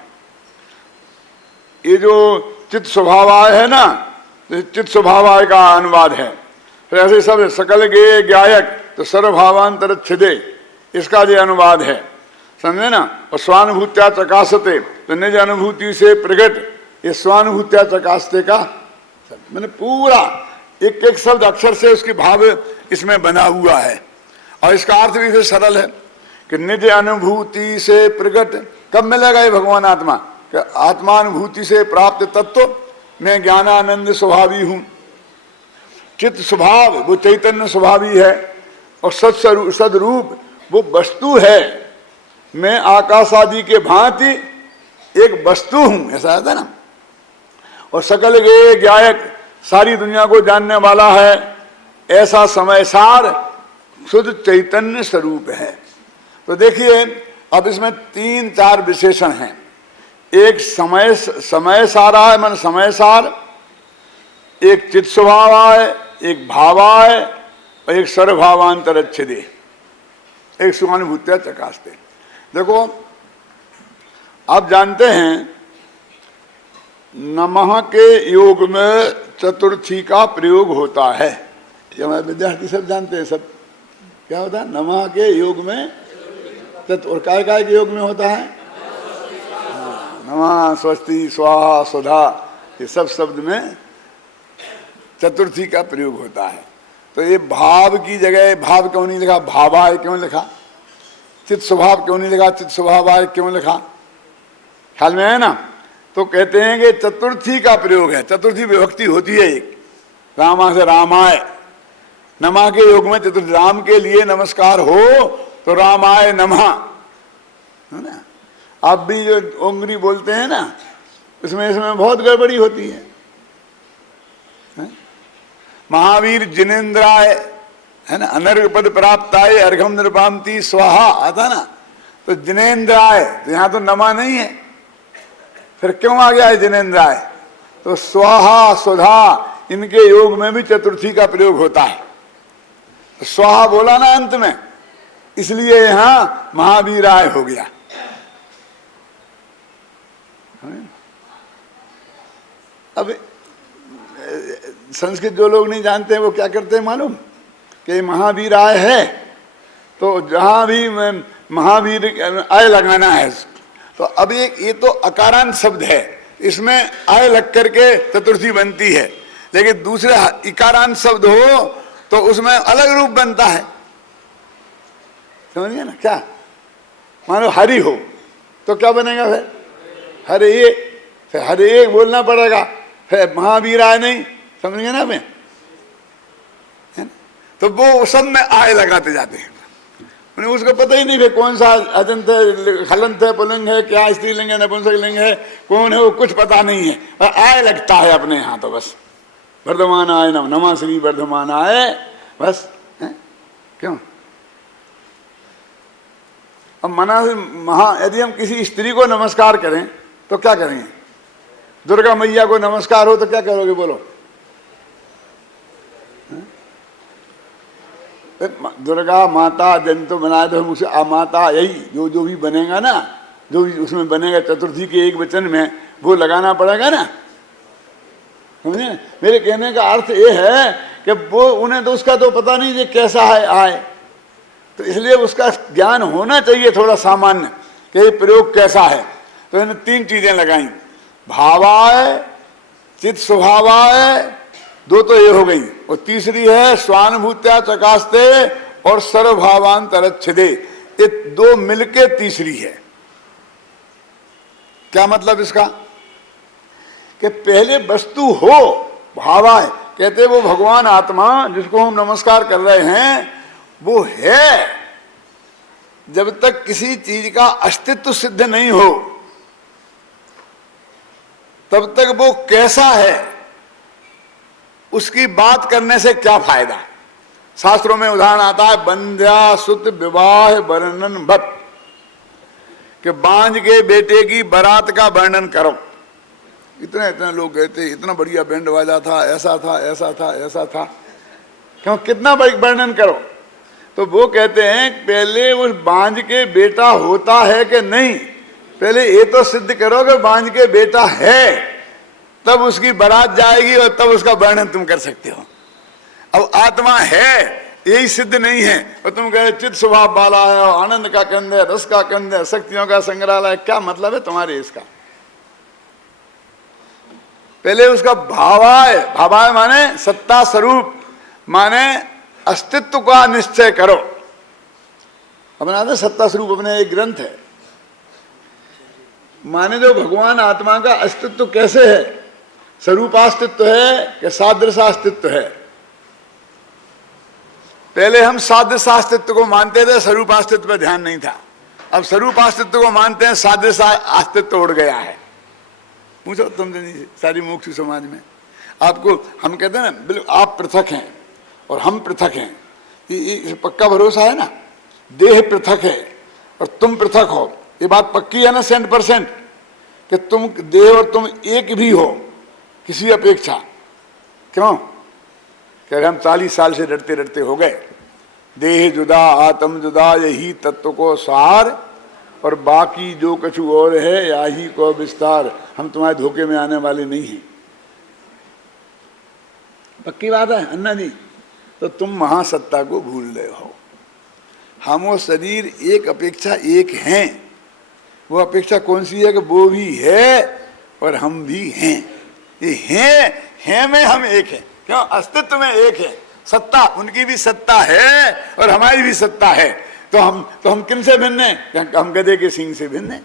ये जो चित स्वभावाय है ना, तो चित स्वभावाय का अनुवाद है। फिर ऐसे सब सकल गे ज्ञायक तो सर्वभावांतर छिदे, इसका जो अनुवाद है, समझे ना। और स्वानुभूत्या चकासते तो निज अनुभूति से प्रकट, ये स्वानुभूत्या चकासते का मैंने पूरा एक एक शब्द अक्षर से उसकी भाव इसमें बना हुआ है। और इसका अर्थ भी फिर सरल है कि निज अनुभूति से प्रकट। कब मिलेगा ये भगवान आत्मा? कि आत्मानुभूति से प्राप्त तत्व मैं ज्ञानानंद स्वभावी हूं। चित्त स्वभाव वो चैतन्य स्वभावी है, और सदरूप वो वस्तु है। मैं आकाश आदि के भांति एक वस्तु हूं, ऐसा आता ना। और सकल गे ज्ञायक, सारी दुनिया को जानने वाला है, ऐसा समय सार शुद्ध चैतन्य स्वरूप है। तो देखिए अब इसमें 3-4 विशेषण हैं। एक समय सारा है, मन समय सार, एक चित स्वभाव है, एक भावा है, और एक सर्वभावांतरच्छेदे, एक स्वानुभूत्या चकासते। देखो आप जानते हैं नमः के योग में चतुर्थी का प्रयोग होता है। ये हमारे विद्यार्थी सब जानते हैं। सब क्या होता है नमः के योग में? और काय काय के योग में होता है? नमः, स्वस्ति, स्वाहा, सुधा, ये सब शब्द में चतुर्थी का प्रयोग होता है। तो ये भाव की जगह भाव क्यों नहीं लिखा? भावाय क्यों लिखा? चित स्वभाव क्यों नहीं लिखा? चित स्वभावाय क्यों लिखा? ख्याल में है ना? तो कहते हैं कि चतुर्थी का प्रयोग है। चतुर्थी विभक्ति होती है एक, रामा से रामाय। नमा के योग में चतुर्थी, राम के लिए नमस्कार हो तो रामाय नमः, है ना। आप भी जो उंगली बोलते हैं ना, इसमें बहुत गड़बड़ी होती है। महावीर जिनेन्द्राय, है ना, अनर्घ पद प्राप्ताय अर्घम नृपांति स्वाहा आता ना। तो जिनेन्द्राय, तो यहाँ तो नमा नहीं है, फिर क्यों आ गया है जिनेन्द्राय? तो स्वाहा, सुधा, इनके योग में भी चतुर्थी का प्रयोग होता है। तो स्वाहा बोला ना अंत में, इसलिए यहां महावीराय हो गया। अब संस्कृत जो लोग नहीं जानते हैं वो क्या करते हैं मालूम? कि महावीराय है तो जहां भी महावीर आय लगाना है। तो अब ये तो अकारांत शब्द है, इसमें आय लग करके चतुर्थी बनती है। लेकिन दूसरे इकारांत शब्द हो तो उसमें अलग रूप बनता है, समझिए ना। क्या मानो हरि हो तो क्या बनेगा? फिर हरे, फिर हरे बोलना पड़ेगा, फिर महावीर आय नहीं, समझ गए ना हमें? तो वो सब में आय लगाते जाते हैं। उन्हें उसको पता ही नहीं है कौन सा अजंत है, हलंत है, पुलिंग है, क्या स्त्रीलिंग है, नपुंसकलिंग है, कौन है वो कुछ पता नहीं है। और आय लगता है अपने यहाँ तो बस। वर्धमान आय नमः श्री वर्धमान आय, बस है? क्यों? अब मना से यदि हम किसी स्त्री को नमस्कार करें तो क्या करेंगे? दुर्गा मैया को नमस्कार हो तो क्या करोगे? बोलो। दुर्गा माता जंतु बनाए तो हम उसे माता, यही जो भी बनेगा ना, जो भी उसमें बनेगा चतुर्थी के एक वचन में, वो लगाना पड़ेगा ना, समझे? मेरे कहने का अर्थ ये है कि वो उन्हें तो उसका तो पता नहीं ये कैसा है आए, तो इसलिए उसका ज्ञान होना चाहिए थोड़ा सामान्य कि ये प्रयोग कैसा है। तो इन्हें 3 चीजें लगाई, भावाय, चित स्वभावाय, 2 तो ये हो गई, और तीसरी है स्वानुभूत्या चकास्ते और सर्वभावांतरच्छेदे। ये 2 मिलके तीसरी है। क्या मतलब इसका? कि पहले वस्तु हो, भावाय, कहते वो भगवान आत्मा जिसको हम नमस्कार कर रहे हैं वो है। जब तक किसी चीज का अस्तित्व सिद्ध नहीं हो तब तक वो कैसा है उसकी बात करने से क्या फायदा। शास्त्रों में उदाहरण आता है बंध्या सुत विवाह वर्णन भट, कि बांझ के बेटे की बारात का वर्णन करो। इतने लोग कहते इतना बढ़िया बैंड बाजा था, ऐसा था, ऐसा था, ऐसा था। क्यों, कितना वर्णन करो। तो वो कहते हैं पहले उस बांझ के बेटा होता है कि नहीं, पहले ये तो सिद्ध करो कि बांझ के बेटा है, तब उसकी बारात जाएगी और तब उसका वर्णन तुम कर सकते हो। अब आत्मा है यही सिद्ध नहीं है और तुम कहे चित्त स्वभाव वाला है और आनंद का कंद है, रस का कंद है, शक्तियों का संग्रहालय, क्या मतलब है तुम्हारे इसका? पहले उसका भावाय माने सत्ता स्वरूप, माने अस्तित्व का निश्चय करो। अपना सत्ता स्वरूप अपने एक ग्रंथ है, माने जो भगवान आत्मा का अस्तित्व कैसे है, स्वरूपास्तित्व है कि सादृशास्तित्व है। पहले हम सादृशास्तित्व को मानते थे, स्वरूपास्तित्व पर ध्यान नहीं था। अब स्वरूपास्तित्व को मानते हैं, सादृशास्तित्व उड़ गया है। पूछो तुम सारी मोक्ष समाज में आपको हम कहते हैं ना, बिल्कुल आप पृथक हैं और हम पृथक हैं, ये पक्का भरोसा है ना। देह पृथक है और तुम पृथक हो, ये बात पक्की है ना 100% कि तुम देह और तुम एक भी हो किसी अपेक्षा। क्यों? कह रहे हम 40 साल से डरते डरते हो गए। देह जुदा आत्म जुदा यही तत्व को सार, और बाकी जो कछु और है याही को विस्तार। हम तुम्हारे धोखे में आने वाले नहीं हैं, पक्की बात है अन्ना जी। तो तुम महासत्ता को भूल रहे हो। हम वो शरीर एक अपेक्षा एक हैं। वो अपेक्षा कौन सी है कि वो भी है और हम भी हैं। ये हैं में हम एक हैं। क्यों? अस्तित्व में एक है। सत्ता उनकी भी सत्ता है और हमारी भी सत्ता है। तो हम किन से भिन्न हैं? हम गधे के सींग से भिन्न हैं,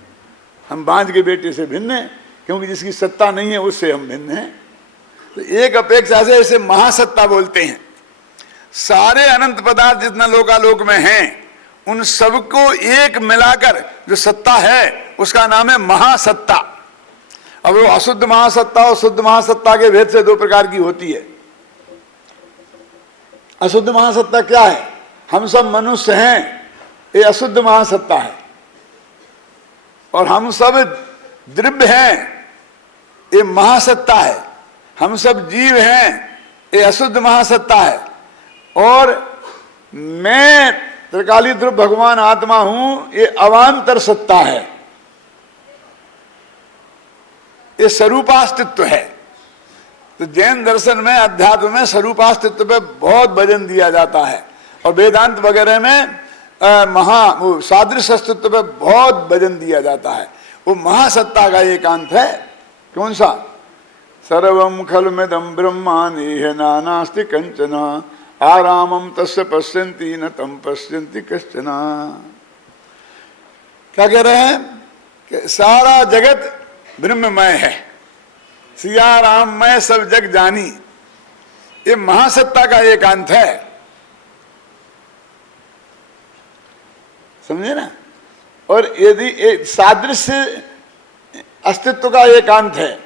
हम बांझ के बेटे से भिन्न हैं, क्योंकि जिसकी सत्ता नहीं है उससे हम भिन्न हैं। तो एक अपेक्षा से इसे महासत्ता बोलते हैं। सारे अनंत पदार्थ जितना लोकालोक में हैं उन सबको एक मिलाकर जो सत्ता है उसका नाम है महासत्ता। अब वो अशुद्ध महासत्ता और शुद्ध महासत्ता के भेद से दो प्रकार की होती है। अशुद्ध महासत्ता क्या है? हम सब मनुष्य हैं, ये अशुद्ध महासत्ता है। और हम सब द्रव्य हैं, ये महासत्ता है। हम सब जीव हैं, ये अशुद्ध महासत्ता है। और मैं त्रिकाली ध्रुव भगवान आत्मा हूं, ये अवांतर सत्ता है, ये स्वरूपास्तित्व है। तो जैन दर्शन में अध्यात्म में स्वरूपास्तित्व पे बहुत वजन दिया जाता है और वेदांत वगैरह में सादृश अस्तित्व पे बहुत वजन दिया जाता है। वो महासत्ता का एकांत है। कौन सा? सर्वम खलमिदं ब्रह्मा नेह नानास्ति कंचन आरामम तस्य पश्यन्ति न तम पश्यन्ति कश्चन। क्या कह रहे हैं कि सारा जगत ब्रह्ममय है, सिया राम मैं सब जग जानी। ये महासत्ता का एकांत है, समझे ना। और यदि सादृश्य अस्तित्व का एकांत है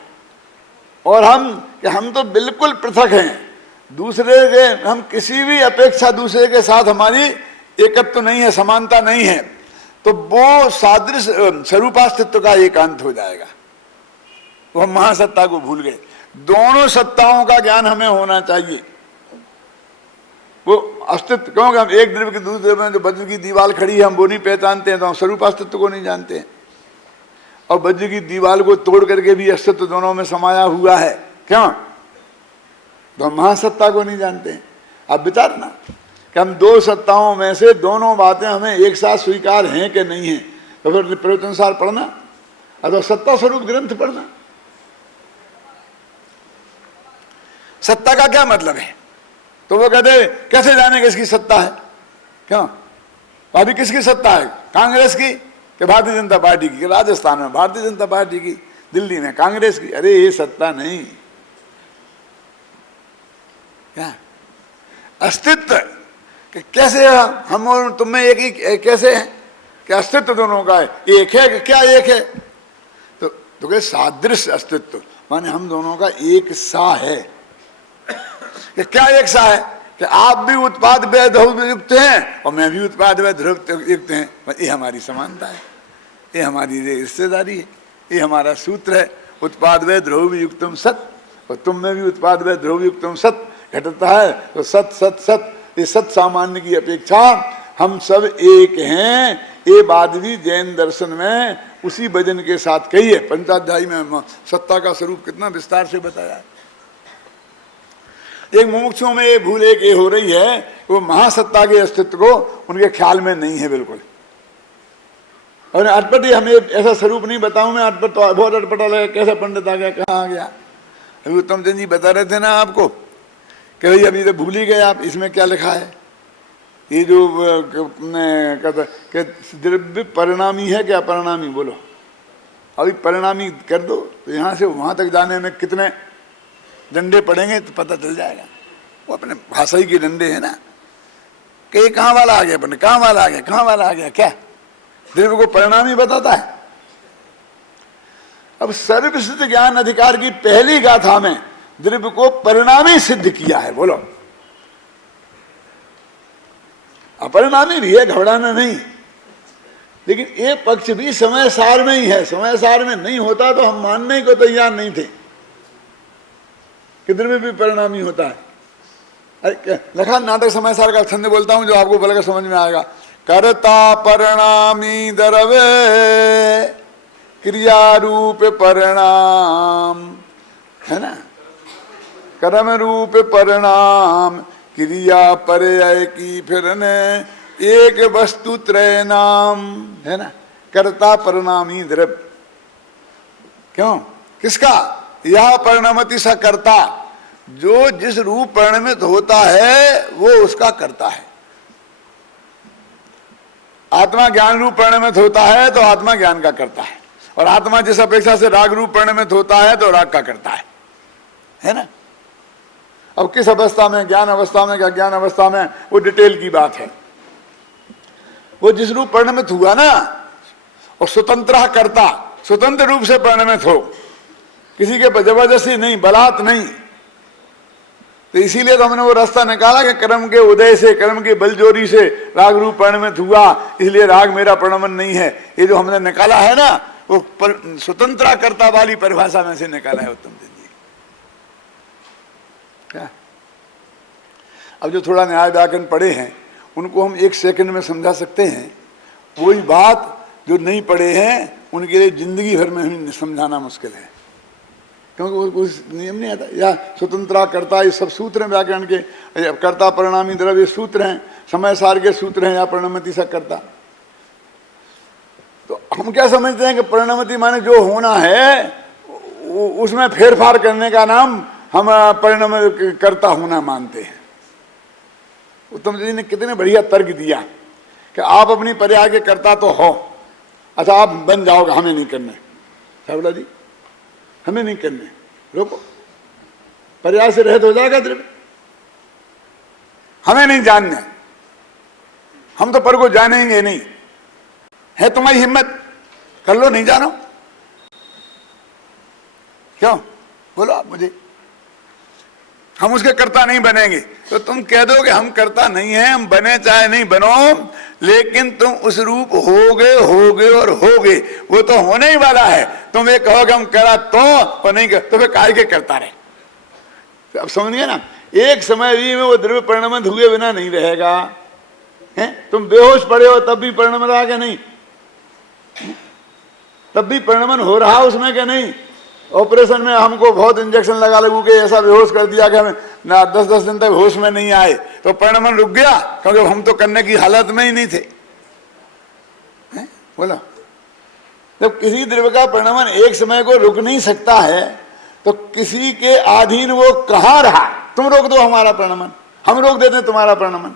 और हम तो बिल्कुल पृथक हैं दूसरे के, हम किसी भी अपेक्षा दूसरे के साथ हमारी एकत्व तो नहीं है, समानता नहीं है, तो वो सादृश्य स्वरूपास्तित्व का एकांत हो जाएगा। वो हम महासत्ता को भूल गए। दोनों सत्ताओं का ज्ञान हमें होना चाहिए। वो अस्तित्व, क्योंकि हम एक द्रव्य के दूसरे में जो वज्र की दीवार खड़ी है हम वो नहीं पहचानते हैं, तो हम स्वरूपास्तित्व को नहीं जानते हैं। और वज्र की दीवार को तोड़ करके भी अस्तित्व दोनों में समाया हुआ है। क्यों? तो हम महासत्ता को नहीं जानते हैं। अब विचारना कि हम दो सत्ताओं में से दोनों बातें हमें एक साथ स्वीकार हैं कि नहीं है, तो फिर प्रवचनसार पढ़ना अथवा सत्ता स्वरूप ग्रंथ पढ़ना। सत्ता का क्या मतलब है? तो वो कहते कैसे जाने किसकी सत्ता है? क्यों? अभी किसकी सत्ता है? कांग्रेस की कि भारतीय जनता पार्टी की? राजस्थान में भारतीय जनता पार्टी की, दिल्ली में कांग्रेस की। अरे ये सत्ता नहीं, क्या अस्तित्व कि कैसे हम और तुम में एक ही कैसे है कि अस्तित्व दोनों का है, एक है कि क्या एक है? तो क्या सादृश्य अस्तित्व माने हम दोनों का एक सा है। कि क्या एक सा है कि आप भी उत्पाद व ध्रुव युक्त हैं और मैं भी उत्पाद व ध्रुव युक्त हैं। ये हमारी समानता है, ये हमारी रिश्तेदारी है, ये हमारा सूत्र है। उत्पाद व ध्रुव युक्तम सत, और तुम में भी उत्पाद व ध्रुव युक्तम सत। घटता है तो सत सत सत, ये सत सामान्य की अपेक्षा हम सब एक हैं, ये बात भी जैन दर्शन में उसी वजन के साथ कही है। पंचाध्यायी में सत्ता का स्वरूप कितना विस्तार से बताया है। एक मुमुक्षुओं में ये भूल एक ये हो रही है, वो महासत्ता के अस्तित्व को उनके ख्याल में नहीं है बिल्कुल। और अटपट ही हमें ऐसा स्वरूप नहीं बताऊं मैं, अटपट तो बहुत अटपटा लगा, कैसा पंडित आ गया, कहाँ आ गया। अभी उत्तम चंद जी बता रहे थे ना आपको कि भाई अभी तो भूल ही गए आप, इसमें क्या लिखा है। ये जो द्रव्य परिणामी है क्या, परिणामी बोलो, अभी परिणामी कर दो तो यहाँ से वहाँ तक जाने में कितने डंडे पड़ेंगे तो पता चल जाएगा। वो अपने भाषाई के डंडे है ना, कि कहाँ वाला आ गया, अपने कहाँ वाला आ गया, कहाँ वाला आ गया, क्या द्रव्य को परिणामी बताता है। अब सर्वसिद्ध ज्ञान अधिकार की पहली गाथा में द्रव्य को परिणामी सिद्ध किया है। बोलो, अपरिणामी भी है, घबराना नहीं, लेकिन ये पक्ष भी समय सार में ही है। समय सार में नहीं होता तो हम मानने को तैयार नहीं थे कि द्रव्य भी परिणामी होता है। अरे लखा नाटक समय सार का छंद बोलता हूं जो आपको भले समझ में आएगा। कर्ता परिणामी द्रव्य क्रिया रूप परिणाम, है ना, कर्म रूप परिणाम क्रिया पर्याय की फिर एक वस्तु त्रय नाम, है ना, कर्ता परिणामी द्रव्य। क्यों, किसका, यह परिणमति सा कर्ता, जो जिस रूप परिणमित होता है वो उसका करता है। आत्मा ज्ञान रूप परिणमित होता है तो आत्मा ज्ञान का करता है, और आत्मा जिस अपेक्षा से राग रूप परिणमित होता है तो राग का करता है ना। अब किस अवस्था में, ज्ञान अवस्था में क्या ज्ञान अवस्था में, वो डिटेल की बात है। वो जिस रूप परिणमित हुआ ना, और स्वतंत्र करता, स्वतंत्र रूप से परिणमित हो, किसी के जबरदस्ती नहीं, बलात् नहीं। तो इसीलिए तो हमने वो रास्ता निकाला कि कर्म के उदय से, कर्म की बलजोरी से राग रूप परिणमित हुआ, इसलिए राग मेरा परिणमन नहीं है। ये जो हमने निकाला है ना, वो स्वतंत्र कर्ता वाली परिभाषा में से निकाला है उत्तम जी। क्या अब जो थोड़ा न्याय व्याकरण पढ़े हैं उनको हम एक सेकंड में समझा सकते हैं, वही बात जो नहीं पढ़े हैं उनके लिए जिंदगी भर में हमें समझाना मुश्किल है, क्योंकि वो कुछ नियम नहीं आता। या स्वतंत्र कर्ता, ये सब सूत्र हैं व्याकरण के। कर्ता परिणामी द्रव्य सूत्र हैं, समय सार के सूत्र हैं, या परिणमति सा कर्ता। तो हम क्या समझते हैं कि परिणमति माने जो होना है उसमें फेरफार करने का नाम हम परिणाम कर्ता होना मानते हैं। उत्तम जी ने कितने बढ़िया तर्क दिया कि आप अपनी पर्याय के कर्ता तो हो, अच्छा आप बन जाओगे, हमें नहीं करने। सावला जी, हमें नहीं करने, रोको, पर्याय से रहित हो जाएगा द्रव्य। हमें नहीं जानने, हम तो पर को जानेंगे नहीं। है तुम्हारी हिम्मत, कर लो, नहीं जानो। क्यों, बोलो आप मुझे। हम उसके कर्ता नहीं बनेंगे, तो तुम कह दो कि हम कर्ता नहीं हैं, हम बने चाहे नहीं बनो, लेकिन तुम उस रूप होगे और होगे, वो तो होने ही वाला है। तुम ये कहोगे हम करा तो, और नहीं कर तो फिर काय के करता रहे। तो अब समझिए ना, एक समय भी में वो द्रव्य परिणमित हुए बिना नहीं रहेगा। हैं, तुम बेहोश पड़े हो तब भी परिणमन रहा क्या नहीं, तब भी परिणमन हो रहा उसमें क्या नहीं। ऑपरेशन में हमको बहुत इंजेक्शन लगा लगू के ऐसा बेहोश कर दिया कि हमें ना 10-10 दिन तक होश में नहीं आए, तो परिणमन रुक गया, क्योंकि हम तो करने की हालत में ही नहीं थे। बोलो, जब किसी द्रव्य का परिणमन एक समय को रुक नहीं सकता है तो किसी के अधीन वो कहां रहा। तुम रोक दो हमारा परिणमन, हम रोक देते तुम्हारा परिणमन।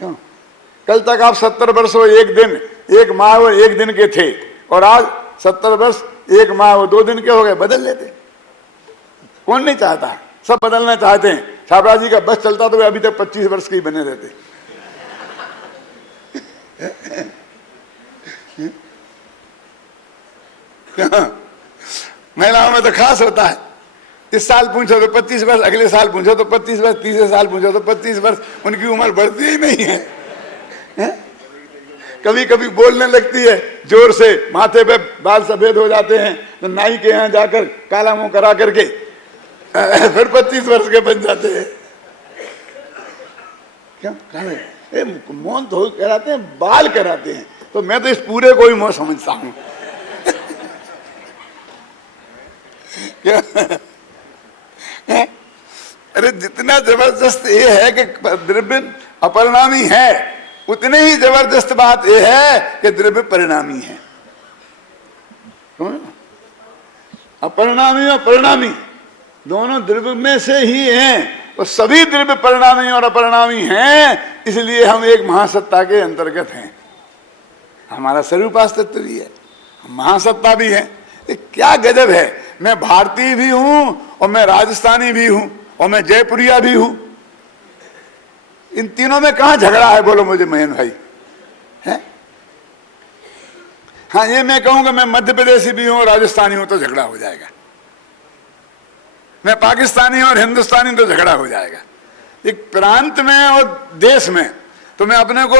क्यों, कल तक आप 70 वर्ष और 1 दिन, 1 माह और 1 दिन के थे, और आज 70 वर्ष 1 माह और 2 दिन के हो गए। बदल लेते, कौन नहीं चाहता, सब बदलना चाहते हैं। छाबड़ा जी का बस चलता तो वे अभी तक 25 वर्ष के ही बने रहते। महिलाओं में तो खास होता है, इस साल पूछो तो 25 वर्ष, अगले साल पूछो तो 25 वर्ष, तीसरे साल पूछो तो 25 वर्ष, उनकी उम्र बढ़ती ही नहीं है। कभी कभी बोलने लगती है जोर से, माथे पे बाल सफेद हो जाते हैं, तो नाई के यहाँ जाकर काला मुंह करा करके फिर 25 वर्ष के बन जाते हैं। क्या मौन तो कराते हैं, बाल कराते हैं। तो मैं तो इस पूरे को ही मोह समझता हूं। क्या अरे जितना जबरदस्त ये है कि द्रव्य अपरिणामी है, उतने ही जबरदस्त बात यह है कि द्रव्य परिणामी है। अपरिणामी और परिणामी दोनों द्रव्य में से ही हैं, और सभी द्रव्य परिणामी और अपरिणामी हैं। इसलिए हम एक महासत्ता के अंतर्गत हैं। हमारा स्वरूपास्तित्व भी है, महासत्ता भी है। क्या गजब है, मैं भारतीय भी हूं और मैं राजस्थानी भी हूं और मैं जयपुरिया भी हूं। इन तीनों में कहां झगड़ा है, बोलो मुझे महेंद्र भाई है? हाँ, ये मैं कहूंगा मैं मध्य प्रदेशी भी हूं और राजस्थानी हूं तो झगड़ा हो जाएगा। मैं पाकिस्तानी और हिंदुस्तानी तो झगड़ा हो जाएगा। एक प्रांत में और देश में तो मैं अपने को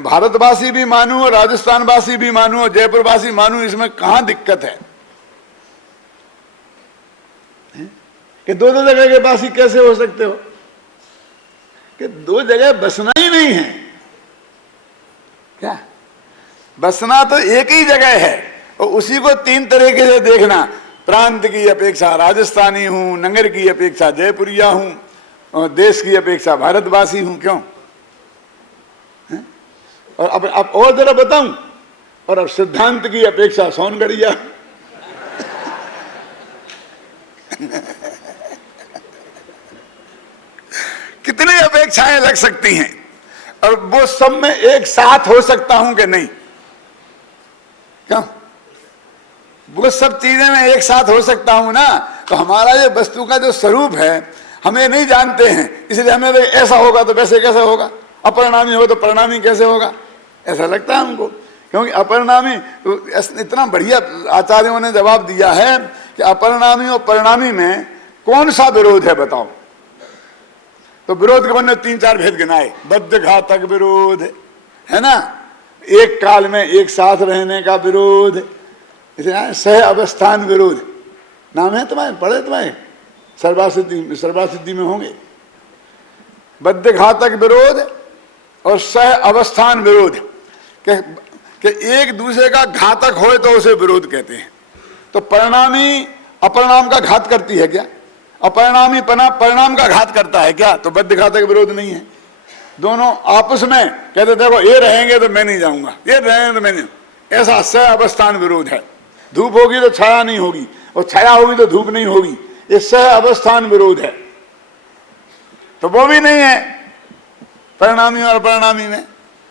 भारतवासी भी मानूं और राजस्थानवासी भी मानूं और जयपुरवासी मानूं, इसमें कहां दिक्कत है? कि दो दो जगह के वासी कैसे हो सकते हो? कि दो जगह बसना ही नहीं है। क्या बसना तो एक ही जगह है, और उसी को तीन तरीके से देखना। प्रांत की अपेक्षा राजस्थानी हूं, नगर की अपेक्षा जयपुरिया हूं, और देश की अपेक्षा भारतवासी हूं। क्यों? और अब और जरा बताऊं, और अब सिद्धांत की अपेक्षा सोनगढ़िया। कितनी अपेक्षाएं लग सकती हैं, और वो सब में एक साथ हो सकता हूं कि नहीं? क्यों? वो सब चीजें मैं एक साथ हो सकता हूं ना। तो हमारा ये वस्तु का जो स्वरूप है हमें नहीं जानते हैं, इसलिए हमें ऐसा होगा तो वैसे कैसे होगा, अपरिणामी हो तो परिणामी कैसे होगा, ऐसा लगता है हमको। क्योंकि अपरिणामी, इतना बढ़िया आचार्यों ने जवाब दिया है कि अपरिणामी और परिणामी में कौन सा विरोध है बताओ। तो विरोध के बने तीन चार भेद गिनाए। बद्ध घातक विरोध है ना, एक काल में एक साथ रहने का विरोध, सह अवस्थान विरोध नाम है तुम्हारे, पढ़े तुम्हारे सर्वासिद्धि में होंगे। बद्ध घातक विरोध और सह अवस्थान विरोध कि एक दूसरे का घातक हो तो उसे विरोध कहते हैं। तो परिणामी अपरिणाम का घात करती है क्या? अपरिणामी परिणाम का घात करता है क्या? तो बद्ध घातक विरोध नहीं है। दोनों आपस में कहते देखो ये रहेंगे तो मैं नहीं जाऊंगा, ये रहेंगे तो मैं नहीं, ऐसा सह अवस्थान विरोध है। धूप होगी तो छाया नहीं होगी, और छाया होगी तो धूप नहीं होगी, ये सह अवस्थान विरोध है। तो वो भी नहीं है परिणामी और अपरिणामी में।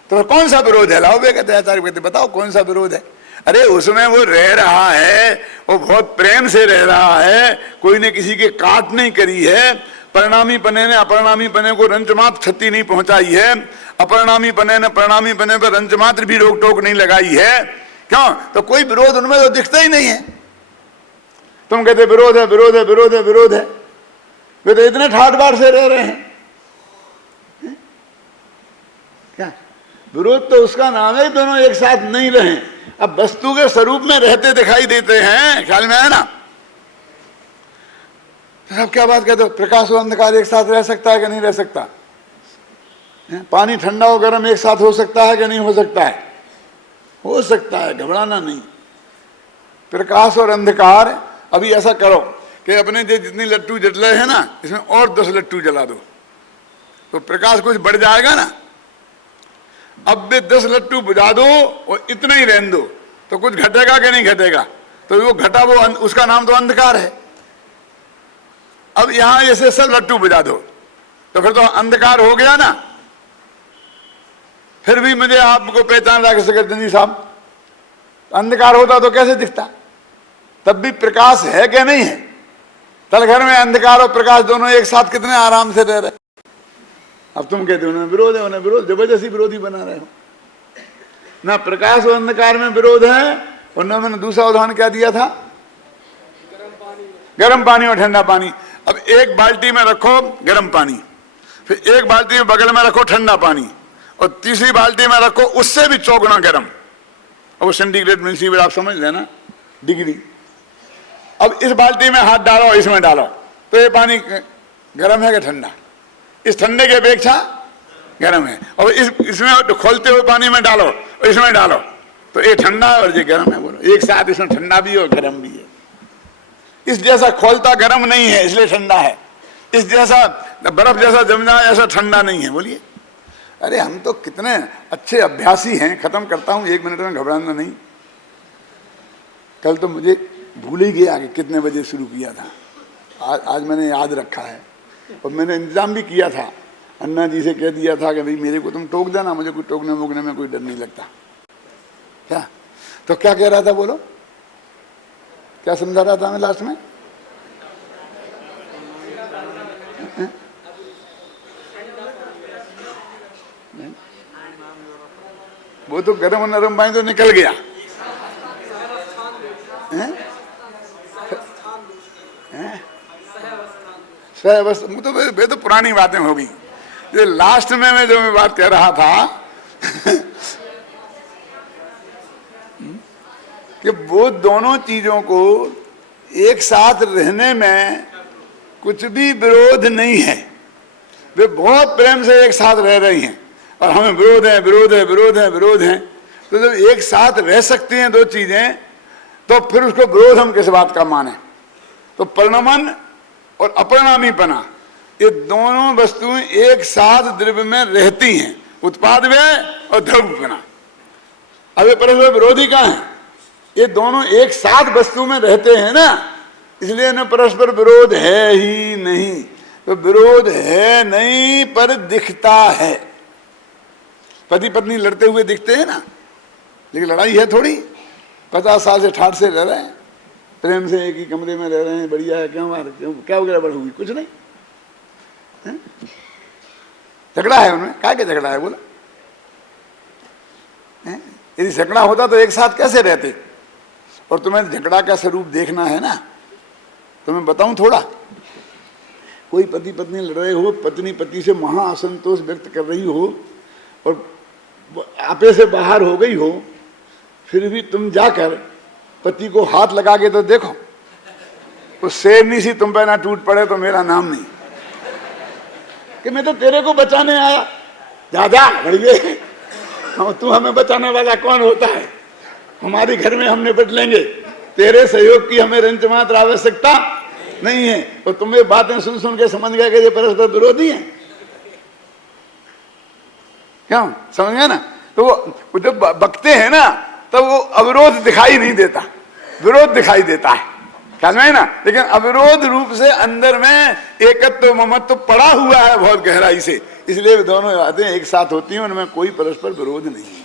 तो कौन सा विरोध है? लाओ कहते आचार्य कहते बताओ कौन सा विरोध है? अरे उसमें वो रह रहा है, वो बहुत प्रेम से रह रहा है, कोई ने किसी के काट नहीं करी है। परिणामी पने ने अपरिणामी पने को रंचमात्र क्षति नहीं पहुंचाई है, अपरिणामी पने ने परिणामी पने पर रंचमात्र भी रोक टोक नहीं लगाई है। क्यों? तो कोई विरोध उनमें तो दिखता ही नहीं है। तुम कहते विरोध है विरोध है विरोध है विरोध है, वे तो इतने ठाट बाट से रह रहे हैं। क्या विरोध? तो उसका नाम है दोनों एक साथ नहीं रहे। अब वस्तु के स्वरूप में रहते दिखाई देते हैं, ख्याल में है ना? तो अब क्या बात कहते हो, प्रकाश और अंधकार एक साथ रह सकता है कि नहीं रह सकता? पानी ठंडा और गर्म एक साथ हो सकता है कि नहीं हो सकता है? हो सकता है, घबराना नहीं। प्रकाश और अंधकार, अभी ऐसा करो कि अपने जो जितनी लट्टू जले हैं ना, इसमें और 10 लट्टू जला दो तो प्रकाश कुछ बढ़ जाएगा ना। अब भी 10 लट्टू बुझा दो और इतना ही रहने दो तो कुछ घटेगा कि नहीं घटेगा? तो वो घटा, वो उसका नाम तो अंधकार है। अब यहां ऐसे सब लट्टू बुझा दो तो फिर तो अंधकार हो गया ना। फिर भी मुझे आपको पहचान रहा सकर्तन जी साहब, अंधकार होता तो कैसे दिखता? तब भी प्रकाश है कि नहीं है? तल घर में अंधकार और प्रकाश दोनों एक साथ कितने आराम से रह रहे। अब तुम कहते हो उन्हें विरोध है, उन्हें विरोध, जबरदस्ती विरोधी बना रहे हो ना। प्रकाश और अंधकार में विरोध है, और ना मैंने दूसरा उदाहरण क्या दिया था, गर्म पानी और ठंडा पानी। अब एक बाल्टी में रखो गर्म पानी, फिर एक बाल्टी में बगल में रखो ठंडा पानी, और तीसरी बाल्टी में रखो उससे भी चौगुना गर्म। अब वो सेंटीग्रेड मिलीसीवर आप समझ लेना, डिग्री। अब इस बाल्टी में हाथ डालो, इसमें डालो, तो ये पानी गर्म है कि ठंडा? इस ठंडे की अपेक्षा गर्म है। और इसमें खोलते हुए पानी में डालो और इसमें डालो तो ये ठंडा है और ये गर्म है। बोलो, एक साथ इसमें ठंडा भी है और गर्म भी है। इस जैसा खोलता गर्म नहीं है इसलिए ठंडा है, इस जैसा बर्फ जैसा जमना ऐसा ठंडा नहीं है। बोलिए, अरे हम तो कितने अच्छे अभ्यासी हैं। खत्म करता हूं 1 मिनट में, घबराना नहीं। कल तो मुझे भूल ही गया कि कितने बजे शुरू किया था। आज मैंने याद रखा है और मैंने इंतजाम भी किया था। अन्ना जी से कह दिया था कि भाई मेरे को तुम टोक देना, मुझे कोई टोकने वोकने में कोई डर नहीं लगता। क्या तो क्या कह रहा था? बोलो, क्या समझा रहा था मैं लास्ट में? वो तो गर्म और नरम पानी तो निकल गया। तो वे तो पुरानी बातें हो गई। ये लास्ट में मैं जो मैं बात कह रहा था कि वो दोनों चीजों को एक साथ रहने में कुछ भी विरोध नहीं है। वे बहुत प्रेम से एक साथ रह रही हैं और हमें विरोध है, विरोध है, विरोध है, विरोध है। तो जब एक साथ रह सकती हैं दो चीजें तो फिर उसको विरोध हम किस बात का माने? तो परिणमन और अपरिणामीपना, ये दोनों वस्तुएं एक साथ द्रव्य में रहती हैं, उत्पाद व्यय और द्रव्यपना। अब ये परस्पर विरोधी कहाँ है? ये दोनों एक साथ वस्तु में रहते हैं ना, इसलिए न परस्पर विरोध है ही नहीं। तो विरोध है नहीं पर दिखता है। पति पत्नी लड़ते हुए दिखते हैं ना, लेकिन लड़ाई है थोड़ी। 50 साल से ठाठ से रह रहे हैं, प्रेम से एक ही कमरे में रह रहे हैं, बढ़िया है। क्यों क्या गड़बड़ हुई? कुछ नहीं, झगड़ा है उनमें। क्या क्या झगड़ा है? बोला, यदि झगड़ा होता तो एक साथ कैसे रहते? और तुम्हें झगड़ा का स्वरूप देखना है ना, तो मैं बताऊं थोड़ा। कोई पति पत्नी लड़ रहे हो, पत्नी पति से महा असंतोष व्यक्त कर रही हो और आपे से बाहर हो गई हो, फिर भी तुम जाकर पति को हाथ लगा के तो देखो, तो शेरनी सी तुम पे ना टूट पड़े तो मेरा नाम नहीं कि मैं तो तेरे को बचाने आया। दादा बढ़िए, तू हमें बचाने वाला कौन होता है? हमारे घर में हम निपट लेंगे, तेरे सहयोग की हमें रंच मात्र आवश्यकता नहीं है। और तुम ये बातें सुन सुन के समझ गए कि ये परस्पर विरोधी हैं। क्यों? समझ गए ना? तो वो जब बकते हैं ना तब वो अविरोध दिखाई नहीं देता, विरोध दिखाई देता है, ख्याल में है ना। लेकिन अविरोध रूप से अंदर में एकत्व ममत्व पड़ा हुआ है बहुत गहराई से, इसलिए दोनों बातें एक साथ होती हैं, उनमें कोई परस्पर विरोध नहीं है।